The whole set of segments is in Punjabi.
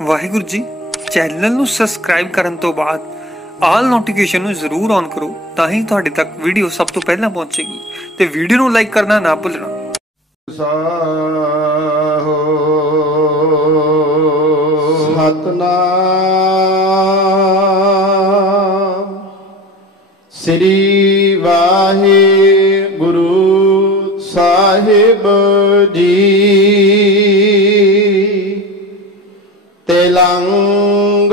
ਵਾਹਿਗੁਰੂ ਜੀ। ਚੈਨਲ ਨੂੰ ਸਬਸਕ੍ਰਾਈਬ ਕਰਨ ਤੋਂ ਬਾਅਦ ਆਲ ਨੋਟੀਫਿਕੇਸ਼ਨ ਨੂੰ ਜ਼ਰੂਰ ਔਨ ਕਰੋ, ਤਾਂ ਹੀ ਤੁਹਾਡੇ ਤੱਕ ਵੀਡੀਓ ਸਭ ਤੋਂ ਪਹਿਲਾਂ ਪਹੁੰਚੇਗੀ ਤੇ ਵੀਡੀਓ ਨੂੰ ਲਾਈਕ ਕਰਨਾ ਨਾ ਭੁੱਲਣਾ। ਸਤਨਾਮ ਸ੍ਰੀ ਵਾਹਿਗੁਰੂ ਸਾਹਿਬ ਜੀ। तेलंग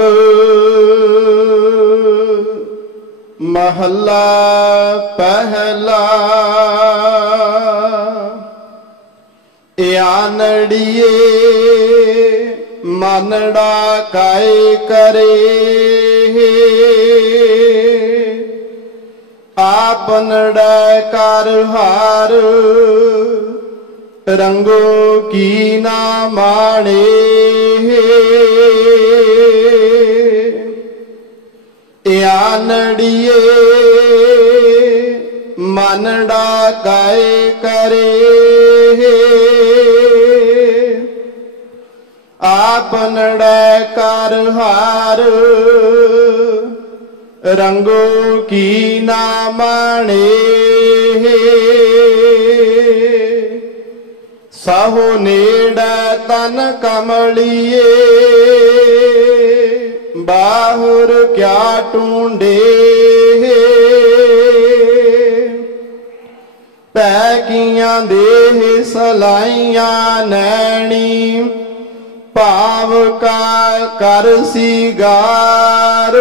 महला पहला। आनड़िए मनड़ा काय करे, आपनड़ा कर हार रंगो की ना माणे। आनड़िए मनड़ा काय करे, आपनड़ा कर हार रंगो की ना माणे। साहो नेड़ा तन कमलिए, बाहुर क्या टूंडे। पैकियां देह सलाइयां नैनी, भाव का कर सिगार।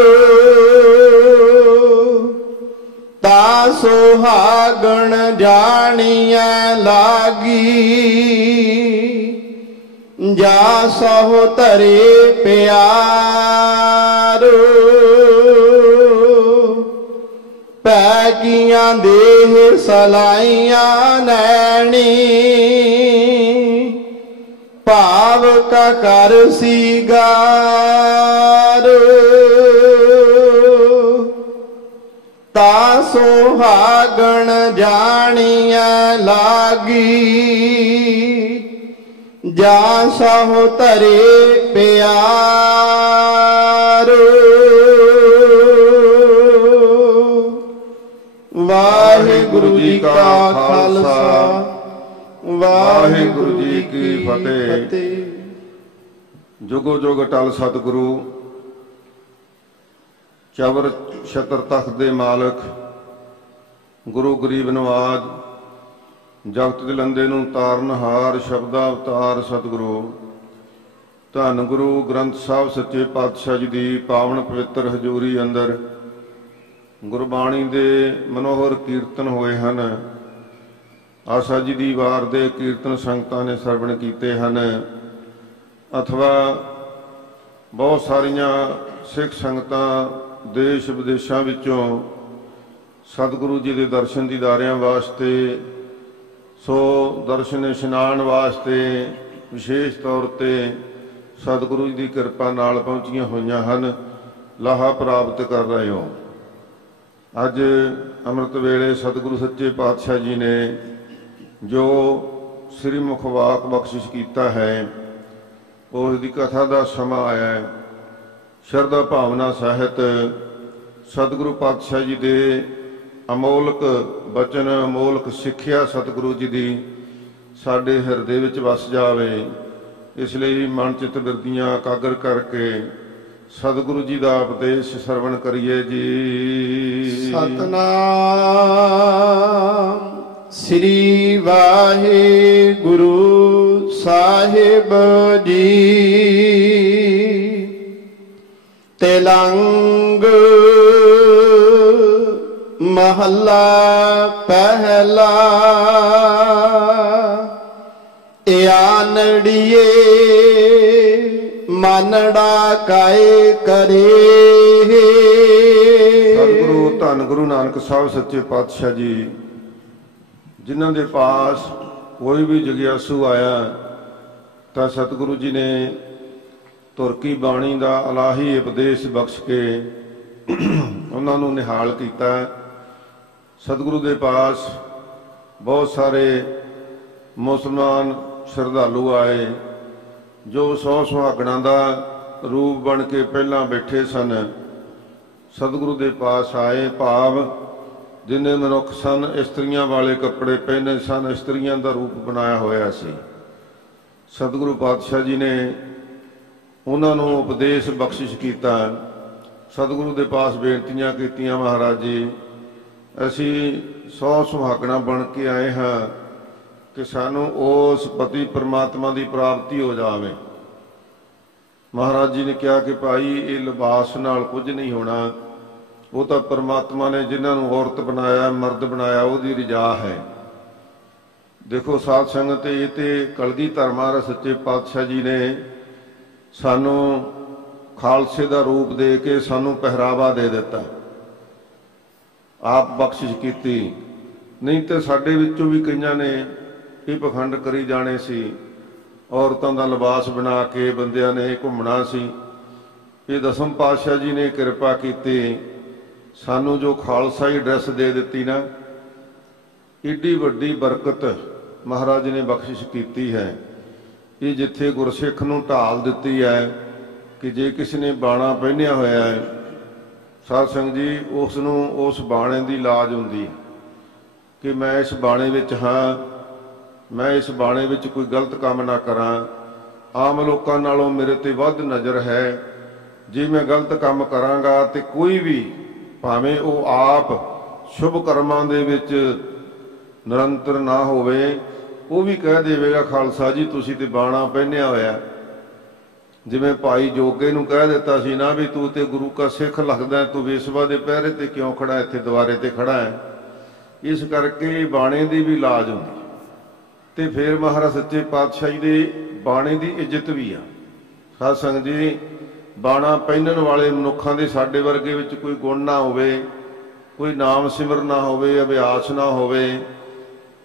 ता सुहागण जानिया लागी, जा सहो तरे प्यार। पैकियां देह सलाइयां नैनी, भाव का कर सिगार। ता सुहागण जानिया लागी, जा सहो तरे प्यार। वाहिगुरु जी का खालसा, वाहिगुरु जी की फतेह। जुगो जुग टल सतगुरु, चवर छतर तख्त दे मालक, गुरु गरीब नवाज, जगत दे लंदे नूं तारनहार, शब्दा अवतार सतगुरु। धन गुरु ग्रंथ साहब सच्चे पातशाह जी दी पावन पवित्र हजूरी अंदर गुरबाणी दे मनोहर कीर्तन होए हन। आशा जी दी वार दे कीर्तन संगतां ने सरवण कीते हन, अथवा बहुत सारियां सिख संगतां देश विदेशों विचों सतगुरु जी के दर्शन दीदारियां वास्ते, सो दर्शन इशनान वास्ते विशेष तौर पर सतगुरु जी की कृपा नाल पहुँचियां हुई हन, लाहा प्राप्त कर रहे हो। अज अमृत वेले सतगुरु सच्चे पातशाह जी ने जो श्रीमुख वाक बख्शिश किया है, उसकी कथा का समा आया है। शरदा भावना सहित सतगुरु पातशाह जी के अमोलक बचन, अमोलक सिक्ख्या सतगुरु जी की साडे हिरदे विच वस जावे, इसलिए मन चित बिरदियां एकागर करके सतगुरु जी का उपदेश सरवण करिए जी। सतनाम श्री वाहिगुरु साहिब जी। तेलंग महला पहला। आनड़िए मनड़ा काय करे। सतगुरु धन गुरु नानक साहब सच्चे पातशाह जी, जिन्हों के पास कोई भी जगियासू आया तो सतगुरु जी ने तुरकी बाणी का अलाही उपदेश बख्श के उन्होंने निहाल किया। सतगुरु के पास बहुत सारे मुसलमान श्रद्धालु आए जो 100 सुहागणों का ਰੂਪ ਬਣ ਕੇ ਪਹਿਲਾਂ ਬੈਠੇ ਸਨ, ਸਤਿਗੁਰੂ ਦੇ ਪਾਸ ਆਏ। ਭਾਵ ਜਿੰਨੇ ਮਨੁੱਖ ਸਨ ਇਸਤਰੀਆਂ ਵਾਲੇ ਕੱਪੜੇ ਪਹਿਨੇ ਸਨ, ਇਸਤਰੀਆਂ ਦਾ ਰੂਪ ਬਣਾਇਆ ਹੋਇਆ ਸੀ। ਸਤਿਗੁਰੂ ਪਾਤਸ਼ਾਹ ਜੀ ਨੇ ਉਹਨਾਂ ਨੂੰ ਉਪਦੇਸ਼ ਬਖਸ਼ਿਸ਼ ਕੀਤਾ। ਸਤਿਗੁਰੂ ਦੇ ਪਾਸ ਬੇਨਤੀਆਂ ਕੀਤੀਆਂ, ਮਹਾਰਾਜ ਜੀ ਅਸੀਂ 100 ਸੁਹਾਗਣਾ ਬਣ ਕੇ ਆਏ ਹਾਂ ਕਿ ਸਾਨੂੰ ਉਸ ਪਤੀ ਪਰਮਾਤਮਾ ਦੀ ਪ੍ਰਾਪਤੀ ਹੋ ਜਾਵੇ। ਮਹਾਰਾਜ ਜੀ ਨੇ ਕਿਹਾ ਕਿ ਭਾਈ ਇਹ ਲਿਬਾਸ ਨਾਲ ਕੁਝ ਨਹੀਂ ਹੋਣਾ, ਉਹ ਤਾਂ ਪਰਮਾਤਮਾ ਨੇ ਜਿਨ੍ਹਾਂ ਨੂੰ ਔਰਤ ਬਣਾਇਆ, ਮਰਦ ਬਣਾਇਆ, ਉਹਦੀ ਰਜ਼ਾ ਹੈ। ਦੇਖੋ ਸਾਧ ਸੰਗਤ, ਇਹ ਤੇ ਕਲਗੀਧਰ ਮਹਾਰਾਜ ਸੱਚੇ ਪਾਤਸ਼ਾਹ ਜੀ ਨੇ ਸਾਨੂੰ ਖਾਲਸੇ ਦਾ ਰੂਪ ਦੇ ਕੇ ਸਾਨੂੰ ਪਹਿਰਾਵਾ ਦੇ ਦਿੱਤਾ, ਆਪ ਬਖਸ਼ਿਸ਼ ਕੀਤੀ। ਨਹੀਂ ਤੇ ਸਾਡੇ ਵਿੱਚੋਂ ਵੀ ਕਈਆਂ ਨੇ ਇਹ ਪਖੰਡ ਕਰੀ ਜਾਣੇ ਸੀ, ਔਰਤਾਂ ਦਾ ਲਿਬਾਸ ਬਣਾ ਕੇ ਬੰਦਿਆਂ ਨੇ ਘੁੰਮਣਾ ਸੀ। ਇਹ ਦਸਮ ਪਾਤਸ਼ਾਹ ਜੀ ਨੇ ਕਿਰਪਾ ਕੀਤੀ, ਸਾਨੂੰ ਜੋ ਖਾਲਸਾਈ ਡਰੈਸ ਦੇ ਦਿੱਤੀ ਨਾ, ਏਡੀ ਵੱਡੀ ਬਰਕਤ ਮਹਾਰਾਜ ਨੇ ਬਖਸ਼ਿਸ਼ ਕੀਤੀ ਹੈ। ਇਹ ਜਿੱਥੇ ਗੁਰਸਿੱਖ ਨੂੰ ਢਾਲ ਦਿੱਤੀ ਹੈ ਕਿ ਜੇ ਕਿਸੇ ਨੇ ਬਾਣਾ ਪਹਿਨਿਆ ਹੋਇਆ ਹੈ, ਸਾਧ ਸੰਗਤ ਜੀ, ਉਸ ਨੂੰ ਉਸ ਬਾਣੇ ਦੀ ਲਾਜ ਹੁੰਦੀ ਕਿ ਮੈਂ ਇਸ ਬਾਣੇ ਵਿੱਚ ਹਾਂ, ਮੈਂ ਇਸ ਬਾਣੇ ਵਿੱਚ ਕੋਈ ਗਲਤ ਕੰਮ ਨਾ ਕਰਾਂ। ਆਮ ਲੋਕਾਂ ਨਾਲੋਂ ਮੇਰੇ ਤੇ ਵੱਧ ਨਜ਼ਰ ਹੈ। ਜੇ ਮੈਂ ਗਲਤ ਕੰਮ ਕਰਾਂਗਾ ਤੇ ਕੋਈ ਵੀ, ਭਾਵੇਂ ਉਹ ਆਪ ਸ਼ੁਭ ਕਰਮਾਂ ਦੇ ਵਿੱਚ ਨਿਰੰਤਰ ਨਾ ਹੋਵੇ, ਉਹ ਵੀ ਕਹਿ ਦੇਵੇਗਾ ਖਾਲਸਾ ਜੀ ਤੁਸੀਂ ਤੇ ਬਾਣਾ ਪਹਿਨਿਆ ਹੋਇਆ। ਜਿਵੇਂ ਭਾਈ ਜੋਗੇ ਨੂੰ ਕਹਿ ਦਿੱਤਾ ਸੀ ਨਾ ਵੀ ਤੂੰ ਤੇ ਗੁਰੂ ਕਾ ਸਿੱਖ ਲੱਗਦਾ, ਤੂੰ ਵੇਸਵਾ ਦੇ ਪਹਿਰੇ ਤੇ ਕਿਉਂ ਖੜਾ, ਇੱਥੇ ਦੁਆਰੇ ਤੇ ਖੜਾ ਹੈ। ਇਸ ਕਰਕੇ ਬਾਣੇ ਦੀ ਵੀ ਲਾਜ ਹੁੰਦੀ। ਤੇ ਫਿਰ ਮਹਾਰਾਜ ਸੱਚੇ ਪਾਤਸ਼ਾਹ ਜੀ ਦੇ ਬਾਣੇ ਦੀ ਇੱਜ਼ਤ ਵੀ ਆ। ਸਾਧ ਸੰਗਤ ਜੀ, ਬਾਣਾ ਪਹਿਨਣ ਵਾਲੇ ਮਨੁੱਖਾਂ ਦੇ ਸਾਡੇ ਵਰਗੇ ਵਿੱਚ ਕੋਈ ਗੁਣ ਨਾ ਹੋਵੇ, ਕੋਈ ਨਾਮ ਸਿਮਰ ਨਾ ਹੋਵੇ, ਅਭਿਆਸ ਨਾ ਹੋਵੇ,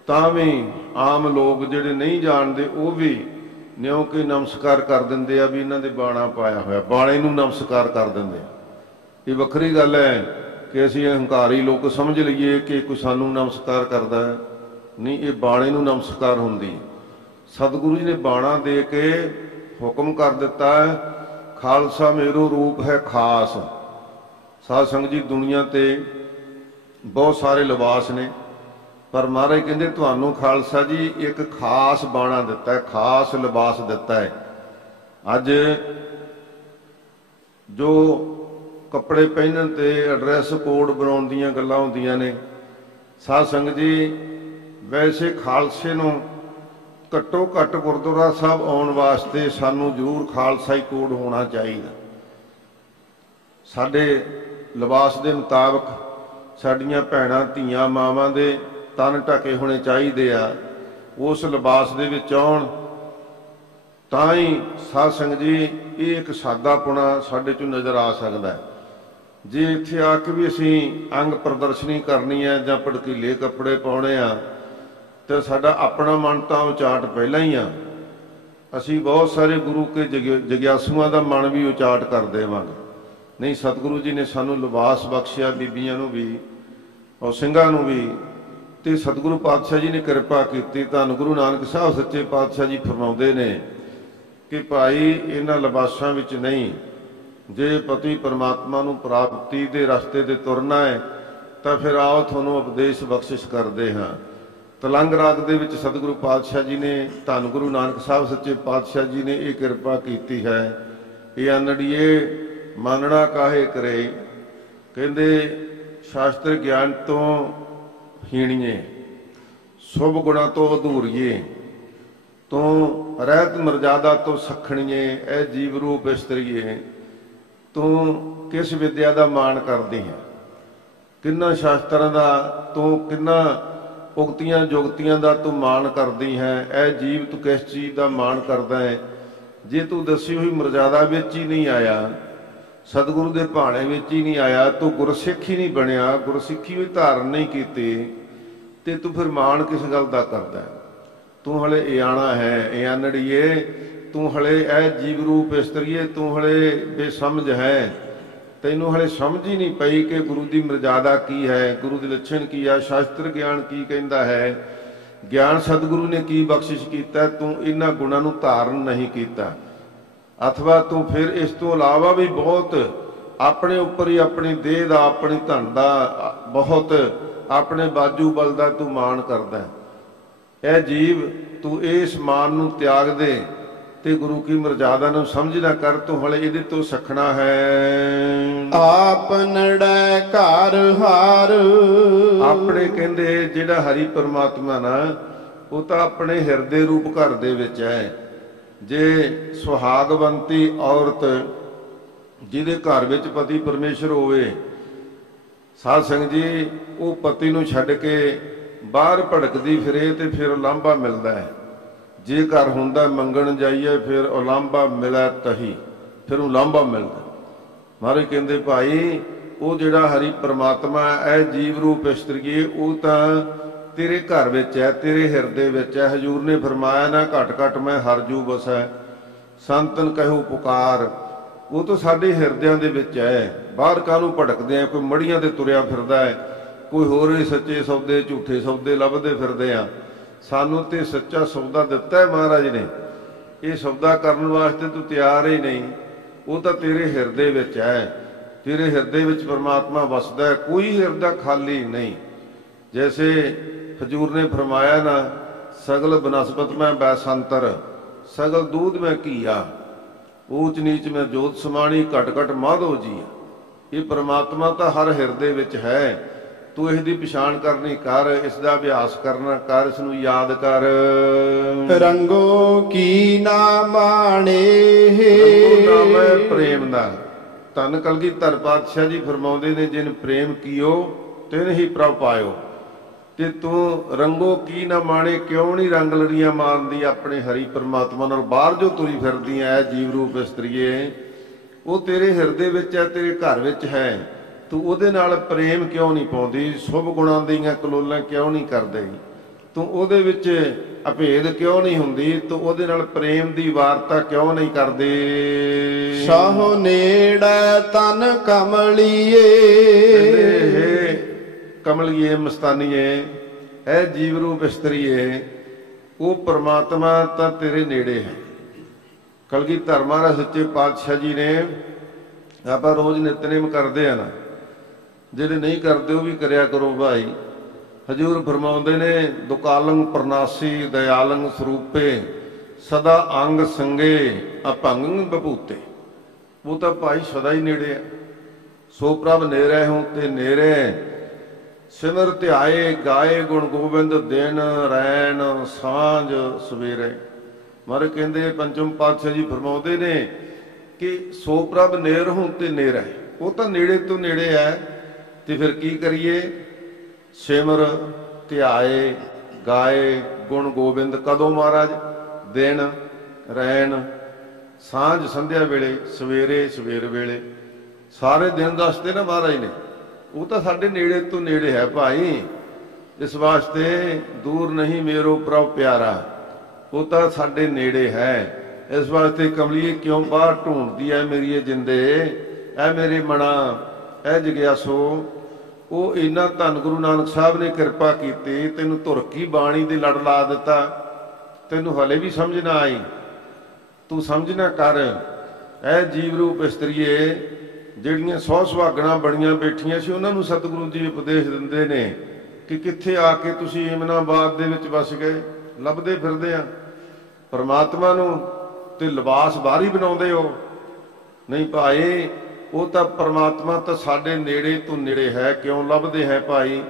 ਤਾਂ ਵੀ ਆਮ ਲੋਕ ਜਿਹੜੇ ਨਹੀਂ ਜਾਣਦੇ ਉਹ ਵੀ ਨਿਉਂ ਕਿ ਨਮਸਕਾਰ ਕਰ ਦਿੰਦੇ ਆ ਵੀ ਇਹਨਾਂ ਦੇ ਬਾਣਾ ਪਾਇਆ ਹੋਇਆ, ਬਾਣੇ ਨੂੰ ਨਮਸਕਾਰ ਕਰ ਦਿੰਦੇ ਆ। ਇਹ ਵੱਖਰੀ ਗੱਲ ਹੈ ਕਿ ਅਸੀਂ ਹੰਕਾਰੀ ਲੋਕ ਸਮਝ ਲਈਏ ਕਿ ਕੋਈ ਸਾਨੂੰ ਨਮਸਕਾਰ ਕਰਦਾ ਹੈ। ਨਹੀਂ, ਇਹ ਬਾਣੇ ਨੂੰ ਨਮਸਕਾਰ ਹੁੰਦੀ। ਸਤਿਗੁਰੂ ਜੀ ਨੇ ਬਾਣਾ ਦੇ ਕੇ ਹੁਕਮ ਕਰ ਦਿੱਤਾ ਹੈ, ਖਾਲਸਾ ਮੇਰੋ ਰੂਪ ਹੈ ਖਾਸ। ਸਾਧ ਸੰਗਤ ਜੀ, ਦੁਨੀਆ ਤੇ ਬਹੁਤ ਸਾਰੇ ਲਿਬਾਸ ਨੇ, ਪਰ ਮਹਾਰਾਜ ਕਹਿੰਦੇ ਤੁਹਾਨੂੰ ਖਾਲਸਾ ਜੀ ਇੱਕ ਖਾਸ ਬਾਣਾ ਦਿੱਤਾ ਹੈ, ਖਾਸ ਲਿਬਾਸ ਦਿੱਤਾ ਹੈ। ਅੱਜ ਜੋ ਕੱਪੜੇ ਪਹਿਨਣ ਤੇ ਐਡਰੈਸ ਕੋਡ ਬਣਾਉਣ ਦੀਆਂ ਗੱਲਾਂ ਹੁੰਦੀਆਂ ਨੇ, ਸਾਧ ਸੰਗਤ ਜੀ ਵੈਸੇ ਖਾਲਸੇ ਨੂੰ ਘੱਟੋ ਘੱਟ ਗੁਰਦੁਆਰਾ ਸਾਹਿਬ ਆਉਣ ਵਾਸਤੇ ਸਾਨੂੰ ਜ਼ਰੂਰ ਖਾਲਸਾਈ ਕੋਡ ਹੋਣਾ ਚਾਹੀਦਾ। ਸਾਡੇ ਲਿਬਾਸ ਦੇ ਮੁਤਾਬਕ ਸਾਡੀਆਂ ਭੈਣਾਂ ਧੀਆਂ ਮਾਵਾਂ ਦੇ ਤਨ ਢਕੇ ਹੋਣੇ ਚਾਹੀਦੇ ਆ। ਉਸ ਲਿਬਾਸ ਦੇ ਵਿੱਚ ਆਉਣ ਤਾਂ ਹੀ ਸਾਧ ਸੰਗਤ ਜੀ ਇਹ ਇੱਕ ਸਾਦਾਪੁਣਾ ਸਾਡੇ 'ਚੋਂ ਨਜ਼ਰ ਆ ਸਕਦਾ ਹੈ। ਜੇ ਇੱਥੇ ਆ ਕੇ ਵੀ ਅਸੀਂ ਅੰਗ ਪ੍ਰਦਰਸ਼ਨੀ ਕਰਨੀ ਹੈ ਜਾਂ ਭੜਕੀਲੇ ਕੱਪੜੇ ਪਾਉਣੇ ਆ ਤੇ ਸਾਡਾ ਆਪਣਾ ਮਨ ਤਾਂ ਉਚਾਟ ਪਹਿਲਾਂ ਹੀ ਆ। ਅਸੀਂ ਬਹੁਤ ਸਾਰੇ ਗੁਰੂ ਕੇ ਜਗਿਆਸੂਆਂ ਦਾ ਮਨ ਵੀ ਉਚਾਟ ਕਰ ਦੇਵਾਂਗੇ। ਨਹੀਂ, ਸਤਿਗੁਰੂ ਜੀ ਨੇ ਸਾਨੂੰ ਲਿਬਾਸ ਬਖਸ਼ਿਆ, ਬੀਬੀਆਂ ਨੂੰ ਵੀ ਔਰ ਸਿੰਘਾਂ ਨੂੰ ਵੀ। ਤੇ ਸਤਿਗੁਰੂ ਪਾਤਸ਼ਾਹ ਜੀ ਨੇ ਕਿਰਪਾ ਕੀਤੀ। ਧੰਨ ਗੁਰੂ ਨਾਨਕ ਸਾਹਿਬ ਸੱਚੇ ਪਾਤਸ਼ਾਹ ਜੀ ਫਰਮਾਉਂਦੇ ਨੇ ਕਿ ਭਾਈ ਇਹਨਾਂ ਲਿਬਾਸਾਂ ਵਿੱਚ ਨਹੀਂ, ਜੇ ਪਤੀ ਪਰਮਾਤਮਾ ਨੂੰ ਪ੍ਰਾਪਤੀ ਦੇ ਰਸਤੇ ਤੇ ਤੁਰਨਾ ਹੈ ਤਾਂ ਫਿਰ ਆਓ ਤੁਹਾਨੂੰ ਉਪਦੇਸ਼ ਬਖਸ਼ਿਸ਼ ਕਰਦੇ ਹਾਂ। ਤਲੰਗ ਰਾਗ ਦੇ ਵਿੱਚ ਸਤਿਗੁਰੂ ਪਾਤਸ਼ਾਹ ਜੀ ਨੇ, ਧੰਨ ਗੁਰੂ ਨਾਨਕ ਸਾਹਿਬ ਸੱਚੇ ਪਾਤਸ਼ਾਹ ਜੀ ਨੇ ਇਹ ਕਿਰਪਾ ਕੀਤੀ ਹੈ। ਇਹ ਅਨੜੀਏ ਮਾਨਣਾ ਕਾਹੇ ਕਰੇ, ਕਹਿੰਦੇ ਸ਼ਾਸਤਰ ਗਿਆਨ ਤੋਂ ਹੀਣੀਏ, ਸ਼ੁਭ ਗੁਣਾਂ ਤੋਂ ਅਧੂਰੀਏ, ਤੂੰ ਰਹਿਤ ਮਰਜ਼ਾਦਾ ਤੋਂ ਸਖਣੀਏ, ਇਹ ਜੀਵ ਰੂਪ ਇਸਤਰੀਏ, ਤੂੰ ਕਿਸ ਵਿਦਿਆ ਦਾ ਮਾਣ ਕਰਦੀ ਹੈ, ਕਿੰਨਾ ਸ਼ਾਸਤਰਾਂ ਦਾ ਤੂੰ, ਕਿੰਨਾ ਉਕਤੀਆਂ ਜੁਗਤੀਆਂ ਦਾ ਤੂੰ ਮਾਣ ਕਰਦੀ ਹੈ। ਇਹ ਜੀਵ ਤੂੰ ਕਿਸ ਚੀਜ਼ ਦਾ ਮਾਣ ਕਰਦਾ ਹੈ? ਜੇ ਤੂੰ ਦੱਸੀ ਹੋਈ ਮਰਜ਼ਾਦਾ ਵਿੱਚ ਹੀ ਨਹੀਂ ਆਇਆ, ਸਤਿਗੁਰੂ ਦੇ ਭਾਣੇ ਵਿੱਚ ਹੀ ਨਹੀਂ ਆਇਆ, ਤੂੰ ਗੁਰਸਿੱਖ ਹੀ ਨਹੀਂ ਬਣਿਆ, ਗੁਰਸਿੱਖੀ ਵੀ ਧਾਰਨ ਨਹੀਂ ਕੀਤੀ, ਤੇ ਤੂੰ ਫਿਰ ਮਾਣ ਕਿਸ ਗੱਲ ਦਾ ਕਰਦਾ ਹੈ? ਤੂੰ ਹਲੇ ਇਆਣਾ ਹੈ, ਇਆਨੜੀਏ, ਤੂੰ ਹਲੇ ਇਹ ਜੀਵ ਰੂਪ ਇਸਤਰੀਏ, ਤੂੰ ਹਲੇ ਬੇਸਮਝ ਹੈ। ਤੈਨੂੰ ਹਲੇ ਸਮਝ ਹੀ ਨਹੀਂ ਪਈ ਕਿ ਗੁਰੂ ਦੀ ਮਰਜ਼ਾਦਾ ਕੀ ਹੈ, ਗੁਰੂ ਦੇ ਲੱਛਣ ਕੀ ਆ, ਸ਼ਾਸਤਰ ਗਿਆਨ ਕੀ ਕਹਿੰਦਾ ਹੈ, ਗਿਆਨ ਸਤਿਗੁਰੂ ਨੇ ਕੀ ਬਖਸ਼ਿਸ਼ ਕੀਤਾ, ਤੂੰ ਇਹਨਾਂ ਗੁਣਾਂ ਨੂੰ ਧਾਰਨ ਨਹੀਂ ਕੀਤਾ। अथवा तू फिर इस तो इलावा भी बहुत अपने उपर ही अपनी देह का अपनी धन का बहुत अपने बाजू बल का तू मान करदा है। यह जीव तू इस मान नूं त्याग दे ते गुरु की मर्यादा नूं समझना कर, तू हले इहदे तो सखना है। आप नड़ै घर हार। अपने कहंदे जिहड़ा हरि परमात्मा ना वो तो अपने हिरदे रूप घर दे विच है। जे सुहागवंती औरत जिहदे घर विच पति परमेश्वर होवे, साध संगत जी, वो पति नूं छड्ड के बाहर भड़कदी फिरे ते फिर उलांभा मिलदा है। जे घर हुंदा मंगण जाइए फिर उलांभा मिलै तही, फिर उलांभा मिलदा। महाराज कहंदे भाई वो जिहड़ा हरि परमात्मा है जीव रूप इस्त्रीए वो तां तेरे घर विच है, तेरे हिरदे विच है। हजूर ने फरमाया ना घट घट मैं हर जू बसै संतन कहू पुकार, वो तो साडे हिरदियां दे विच है। बाहर काहनूं भटकदे आ, कोई मड़ियां ते तुरिया फिरदा है, कोई होर ही सच्चे सौदे झूठे सौदे लभदे फिरदे आ। सानूं ते सच्चा सौदा दिता है महाराज ने, ये सौदा करन वास्ते तू तैयार ही नहीं। वो तो तेरे हिरदे विच है, तेरे हिरदे विच परमात्मा वसदा है, कोई हिरदा खाली नहीं। जैसे हजूर ने फरमाया ना सगल बनस्पत में बैसंतर, सगल दूध में घीया, ऊच नीच में जोत समाणी, घट घट माधो जी। ये परमात्मा तो हर हिरदे विच है। तू इसकी पछाण करनी कर, इसका अभ्यास करना कर, इसनूं याद कर। रंगो की ना माणे। रंगो नाम है प्रेम दा। धन कलगीधर पातशाह जी फरमाउंदे ने जिन प्रेम कियो तिन ही प्रभ पायो। ते तू रंगो की ना माणे, क्यों नहीं रंग लड़ियां मारदी अपने हरि परमात्मा नाल? बाहर जो तुरी फिरदी है जीव रूप इस्त्रीए, वो तेरे हिरदे विच है, तेरे घर विच है। तू उहदे नाल प्रेम क्यों नहीं पाउंदी? शुभ गुणां दीआं कलोलां क्यों नहीं करदे? तू उहदे विच अभेद क्यों नहीं हुंदी? तू उहदे नाल प्रेम दी वार्ता क्यों नहीं करदे? साहो नेड़ै तन कमलिए। कमलिए मस्तानीए है जीव रूप इस्त्रीए, वो परमात्मा तो तेरे नेड़े है। कलगीधर महाराज सच्चे पातशाह जी ने आप रोज नितनेम करते हैं ना, जिहड़े नहीं करते वो भी करया करो भाई। हजूर फरमाउंदे ने दुकालंग प्रनासी दयालंग स्वरूपे सदा अंग संगे अपंग बभूते। वो तो भाई सदा ही नेड़े है। सो प्रभ नेरे हूं ते नेरे सिमर ध्याए गाए गुण गोबिंद दिन रैन सांझ सवेरे। महाराज कहते पंचम पातशाह जी फरमाउंदे ने कि सो प्रभ नेर हूं ते नेर है। वो तो नेड़े तो नेड़े है, तो फिर की करिए? सिमर ध्याए गाए गुण गोबिंद कदों महाराज? दिन रैन सांझ संध्या वेले सवेरे सवेर वेले, सारे दिन दसते ना महाराज ने। वो तो साडे नेड़े तो नेड़े है भाई। इस वास्ते दूर नहीं मेरो प्रभ प्यारा, वो तो साडे नेड़े है। इस वास्ते कमलिए क्यों बाहर ढूंढदी है मेरी जिंदे, ऐ मेरे मना, ऐ जग्यासो। वो इन्ना धन गुरु नानक साहब ने कृपा की, तेनू धुरकी बाणी दे लड़ ला दिता, तेनू हले भी समझ ना आई। तू समझना कर ऐ जीव रूप इस्त्रीए, ਜਿਹੜੀਆਂ 100 ਸੁਹਾਗਣਾਂ ਬਣੀਆਂ ਬੈਠੀਆਂ ਸੀ ਉਹਨਾਂ ਨੂੰ ਸਤਿਗੁਰੂ ਜੀ ਉਪਦੇਸ਼ ਦਿੰਦੇ ਨੇ ਕਿ ਕਿੱਥੇ ਆ ਕੇ ਤੁਸੀਂ ਇਮਨਾਬਾਦ ਦੇ ਵਿੱਚ ਵਸ ਗਏ, ਲੱਭਦੇ ਫਿਰਦੇ ਆ ਪਰਮਾਤਮਾ ਨੂੰ ਤੇ ਲਿਬਾਸ ਬਾਹਰੀ ਬਣਾਉਂਦੇ ਹੋ। ਨਹੀਂ ਭਾਈ, ਉਹ ਤਾਂ ਪਰਮਾਤਮਾ ਤਾਂ ਸਾਡੇ ਨੇੜੇ ਤੋਂ ਨੇੜੇ ਹੈ, ਕਿਉਂ ਲੱਭਦੇ ਹੈ ਭਾਈ?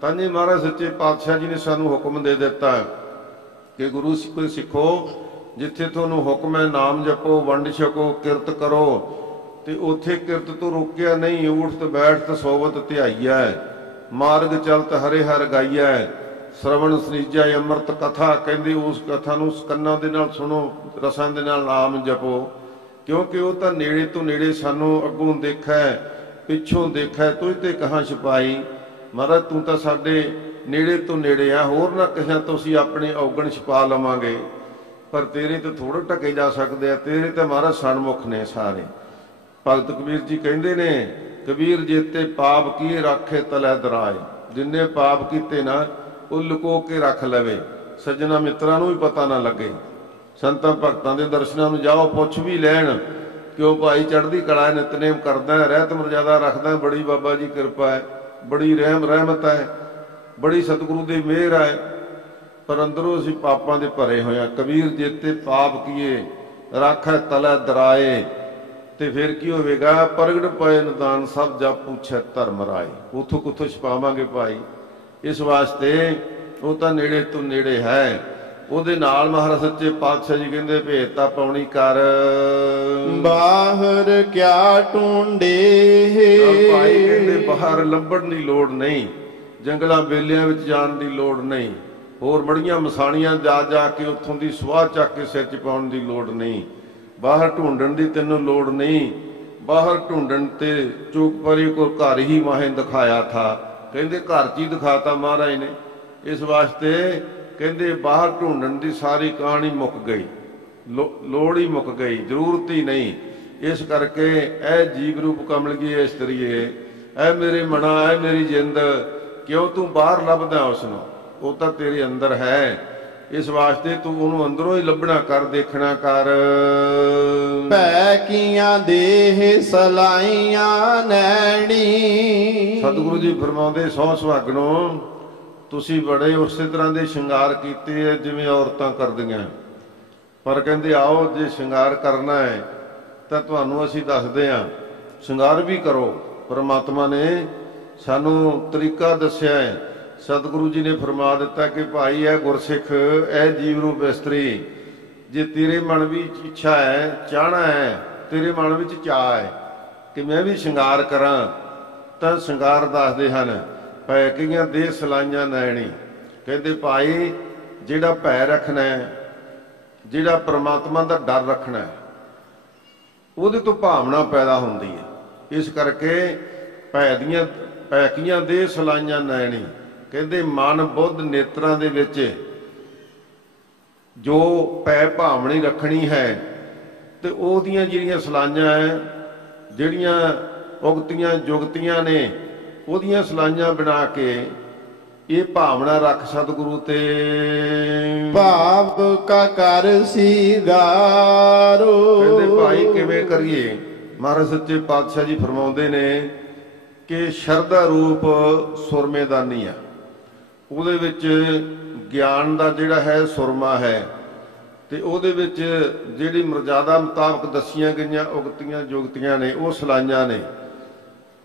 ਤਾਂ ਜੀ ਮਹਾਰਾਜ ਸੱਚੇ ਪਾਤਸ਼ਾਹ ਜੀ ਨੇ ਸਾਨੂੰ ਹੁਕਮ ਦੇ ਦਿੱਤਾ ਕਿ ਗੁਰੂ ਸਿੱਖੋ, ਜਿੱਥੇ ਤੁਹਾਨੂੰ ਹੁਕਮ ਹੈ ਨਾਮ ਜਪੋ, ਵੰਡ ਛਕੋ, ਕਿਰਤ ਕਰੋ। ਤੇ ਉੱਥੇ ਕਿਰਤ ਤੋਂ ਰੋਕਿਆ ਨਹੀਂ, ਊਠਤ ਬੈਠਤ ਸੋਵਤ ਧਿਆਈਐ, ਮਾਰਗ ਚਲਤ ਹਰੇ ਹਰ ਗਾਈਐ, ਸ਼ਰਵਣ ਸਰੀਜਾ ਅੰਮ੍ਰਿਤ ਕਥਾ। ਕਹਿੰਦੇ ਉਸ ਕਥਾ ਨੂੰ ਕੰਨਾਂ ਦੇ ਨਾਲ ਸੁਣੋ, ਰਸਾਂ ਦੇ ਨਾਲ ਨਾਮ ਜਪੋ, ਕਿਉਂਕਿ ਉਹ ਤਾਂ ਨੇੜੇ ਤੋਂ ਨੇੜੇ ਸਾਨੂੰ ਅੱਗੋਂ ਦੇਖੈ ਪਿੱਛੋਂ ਦੇਖੈ, ਤੁਝ ਤੇ ਕਹਾਂ ਛਪਾਈ। ਮਹਾਰਾਜ ਤੂੰ ਤਾਂ ਸਾਡੇ ਨੇੜੇ ਤੋਂ ਨੇੜੇ ਆ, ਹੋਰ ਨਾ ਕਿਸੇ ਤੋਂ ਅਸੀਂ ਆਪਣੇ ਔਗਣ ਛਪਾ ਲਵਾਂਗੇ, ਪਰ ਤੇਰੇ ਤੇ ਥੋੜ੍ਹੇ ਢਕੇ ਜਾ ਸਕਦੇ ਆ, ਤੇਰੇ ਤਾਂ ਮਹਾਰਾਜ ਸਨਮੁਖ ਨੇ ਸਾਰੇ। ਭਗਤ ਕਬੀਰ ਜੀ ਕਹਿੰਦੇ ਨੇ, ਕਬੀਰ ਜੇਤੇ ਪਾਪ ਕੀਏ ਰਾਖੇ ਤਲੈ ਦਰਾਏ। ਜਿੰਨੇ ਪਾਪ ਕੀਤੇ ਨਾ ਉਹ ਲੁਕੋ ਕੇ ਰੱਖ ਲਵੇ, ਸੱਜਣਾ ਮਿੱਤਰਾਂ ਨੂੰ ਵੀ ਪਤਾ ਨਾ ਲੱਗੇ। ਸੰਤਾਂ ਭਗਤਾਂ ਦੇ ਦਰਸ਼ਨਾਂ ਨੂੰ ਜਾਓ, ਪੁੱਛ ਵੀ ਲੈਣ ਕਿਉਂ ਭਾਈ ਚੜ੍ਹਦੀ ਕਲਾ, ਨਿਤਨੇਮ ਕਰਦਾ, ਰਹਿਤ ਮਰਜ਼ਾਦਾ ਰੱਖਦਾ, ਬੜੀ ਬਾਬਾ ਜੀ ਕਿਰਪਾ ਹੈ, ਬੜੀ ਰਹਿਮਤ ਹੈ, ਬੜੀ ਸਤਿਗੁਰੂ ਦੀ ਮਿਹਰ ਹੈ। ਪਰ ਅੰਦਰੋਂ ਅਸੀਂ ਪਾਪਾਂ ਦੇ ਭਰੇ ਹੋਏ ਹਾਂ। ਕਬੀਰ ਜੇਤੇ ਪਾਪ ਕੀਏ ਰਾਖੈ ਤਲੈ ਦਰਾਏ। ਤੇ ਫਿਰ ਕੀ ਹੋਵੇਗਾ? ਪ੍ਰਗਟ ਪਏ ਨਿਦਾਨ ਸਭ ਜਪ ਪੁੱਛੈ ਧਰਮ ਰਾਏ। ਉਥੋਂ ਕੁੱਥੋਂ ਛਪਾਵਾਂਗੇ ਭਾਈ? ਇਸ ਵਾਸਤੇ ਉਹ ਤਾਂ ਨੇੜੇ ਤੋਂ ਨੇੜੇ ਹੈ। ਉਹਦੇ ਨਾਲ ਮਹਾਰਾਜ ਸੱਚੇ ਪਾਤਸ਼ਾਹ ਜੀ ਕਹਿੰਦੇ ਭੇਟਤਾ ਪਾਉਣੀ ਕਰ, ਬਾਹਰ ਕਿਆ ਟੂੰਡੇ। ਭਾਈ ਕਹਿੰਦੇ ਬਾਹਰ ਲੱਭਣ ਦੀ ਲੋੜ ਨਹੀਂ, ਜੰਗਲਾਂ ਬੇਲਿਆਂ ਵਿੱਚ ਜਾਣ ਦੀ ਲੋੜ ਨਹੀਂ, ਹੋਰ ਮੜੀਆਂ ਮਸਾਣੀਆਂ ਜਾ ਕੇ ਉੱਥੋਂ ਦੀ ਸੁਆਹ ਚੱਕ ਕੇ ਸਿਰ 'ਚ ਪਾਉਣ ਦੀ ਲੋੜ ਨਹੀਂ, ਬਾਹਰ ਢੂੰਡਣ ਦੀ ਤੈਨੂੰ ਲੋੜ ਨਹੀਂ। ਬਾਹਰ ਢੂੰਡਣ ਤੇ ਚੂਕ ਪਰੀ ਕੋ ਘਰ ਹੀ ਮਾਹੇ ਦਿਖਾਇਆ ਥਾ। ਕਹਿੰਦੇ ਘਰ 'ਚ ਹੀ ਦਿਖਾਤਾ ਮਹਾਰਾਜ ਨੇ। ਇਸ ਵਾਸਤੇ ਕਹਿੰਦੇ ਬਾਹਰ ਢੂੰਡਣ ਦੀ ਸਾਰੀ ਕਹਾਣੀ ਮੁੱਕ ਗਈ, ਲੋੜ ਹੀ ਮੁੱਕ ਗਈ, ਜ਼ਰੂਰਤ ਹੀ ਨਹੀਂ। ਇਸ ਕਰਕੇ ਇਹ ਜੀਵ ਰੂਪ ਕਮਲਗੀਏ ਇਸਤਰੀਏ, ਇਹ ਮੇਰੇ ਮਨਾ, ਇਹ ਮੇਰੀ ਜਿੰਦ, ਕਿਉਂ ਤੂੰ ਬਾਹਰ ਲੱਭਦਾ ਉਸ ਨੂੰ? ਉਹ ਤਾਂ ਤੇਰੇ ਅੰਦਰ ਹੈ। ਇਸ ਵਾਸਤੇ ਤੂੰ ਉਹਨੂੰ ਅੰਦਰੋਂ ਹੀ ਲੱਭਣਾ ਕਰ, ਦੇਖਣਾ ਕਰ। ਭੈ ਕੀਆਂ ਦੇਹ ਸਲਾਈਆਂ ਨੈਣੀ। ਸਤਿਗੁਰੂ ਜੀ ਫਰਮਾਉਂਦੇ ਸਹੁੰ ਸੁਹਾਗਣੋਂ ਤੁਸੀਂ ਬੜੇ ਉਸੇ ਤਰ੍ਹਾਂ ਦੇ ਸ਼ਿੰਗਾਰ ਕੀਤੇ ਹੈ ਜਿਵੇਂ ਔਰਤਾਂ ਕਰਦੀਆਂ, ਪਰ ਕਹਿੰਦੇ ਆਓ ਜੇ ਸ਼ਿੰਗਾਰ ਕਰਨਾ ਹੈ ਤਾਂ ਤੁਹਾਨੂੰ ਅਸੀਂ ਦੱਸਦੇ ਹਾਂ, ਸ਼ਿੰਗਾਰ ਵੀ ਕਰੋ। ਪਰਮਾਤਮਾ ਨੇ ਸਾਨੂੰ ਤਰੀਕਾ ਦੱਸਿਆ ਹੈ। ਸਤਿਗੁਰੂ ਜੀ ਨੇ ਫਰਮਾ ਦਿੱਤਾ ਕਿ ਭਾਈ ਇਹ ਗੁਰਸਿੱਖ, ਇਹ ਜੀਵ ਰੂਪ ਇਸਤਰੀ, ਜੇ ਤੇਰੇ ਮਨ ਵਿੱਚ ਇੱਛਾ ਹੈ, ਚਾਹਣਾ ਹੈ, ਤੇਰੇ ਮਨ ਵਿੱਚ ਚਾਅ ਹੈ ਕਿ ਮੈਂ ਵੀ ਸ਼ਿੰਗਾਰ ਕਰਾਂ, ਤਾਂ ਸ਼ਿੰਗਾਰ ਦੱਸਦੇ ਹਨ। ਭੈ ਕਈਆਂ ਦੇ ਸਲਾਈਆਂ ਨੈਣੀ। ਕਹਿੰਦੇ ਭਾਈ ਜਿਹੜਾ ਭੈ ਰੱਖਣਾ ਹੈ, ਜਿਹੜਾ ਪ੍ਰਮਾਤਮਾ ਦਾ ਡਰ ਰੱਖਣਾ ਹੈ, ਉਹਦੇ ਤੋਂ ਭਾਵਨਾ ਪੈਦਾ ਹੁੰਦੀ ਹੈ। ਇਸ ਕਰਕੇ ਭੈ ਕੀਆਂ ਦੇ ਸਲਾਈਆਂ ਨੈਣੀ। ਕਹਿੰਦੇ ਮਨ ਬੁੱਧ ਨੇਤਰਾਂ ਦੇ ਵਿੱਚ ਜੋ ਭੈ ਭਾਵਨੀ ਰੱਖਣੀ ਹੈ, ਤੇ ਉਹਦੀਆਂ ਜਿਹੜੀਆਂ ਸਲਾਈਆਂ ਹੈ, ਜਿਹੜੀਆਂ ਉਗਤੀਆਂ ਜੁਗਤੀਆਂ ਨੇ, ਉਹਦੀਆਂ ਸਲਾਈਆਂ ਬਣਾ ਕੇ ਇਹ ਭਾਵਨਾ ਰੱਖ ਸਤਿਗੁਰੂ ਤੇ। ਭਾਵ ਕਾ ਕਰ ਸੀਗਾਰੋ। ਕਹਿੰਦੇ ਭਾਈ ਕਿਵੇਂ ਕਰੀਏ? ਮਹਾਰਾਜ ਸੱਚੇ ਪਾਤਸ਼ਾਹ ਜੀ ਫਰਮਾਉਂਦੇ ਨੇ ਕਿ ਸ਼ਰਧਾ ਰੂਪ ਸੁਰਮੇਦਾਨੀ ਆ, ਉਹਦੇ ਵਿੱਚ ਗਿਆਨ ਦਾ ਜਿਹੜਾ ਹੈ ਸੁਰਮਾ ਹੈ, ਤੇ ਉਹਦੇ ਵਿੱਚ ਜਿਹੜੀ ਮਰਜ਼ਾਦਾ ਮੁਤਾਬਕ ਦੱਸੀਆਂ ਗਈਆਂ ਉਗਤੀਆਂ ਜੁਗਤੀਆਂ ਨੇ, ਉਹ ਸਲਾਈਆਂ ਨੇ।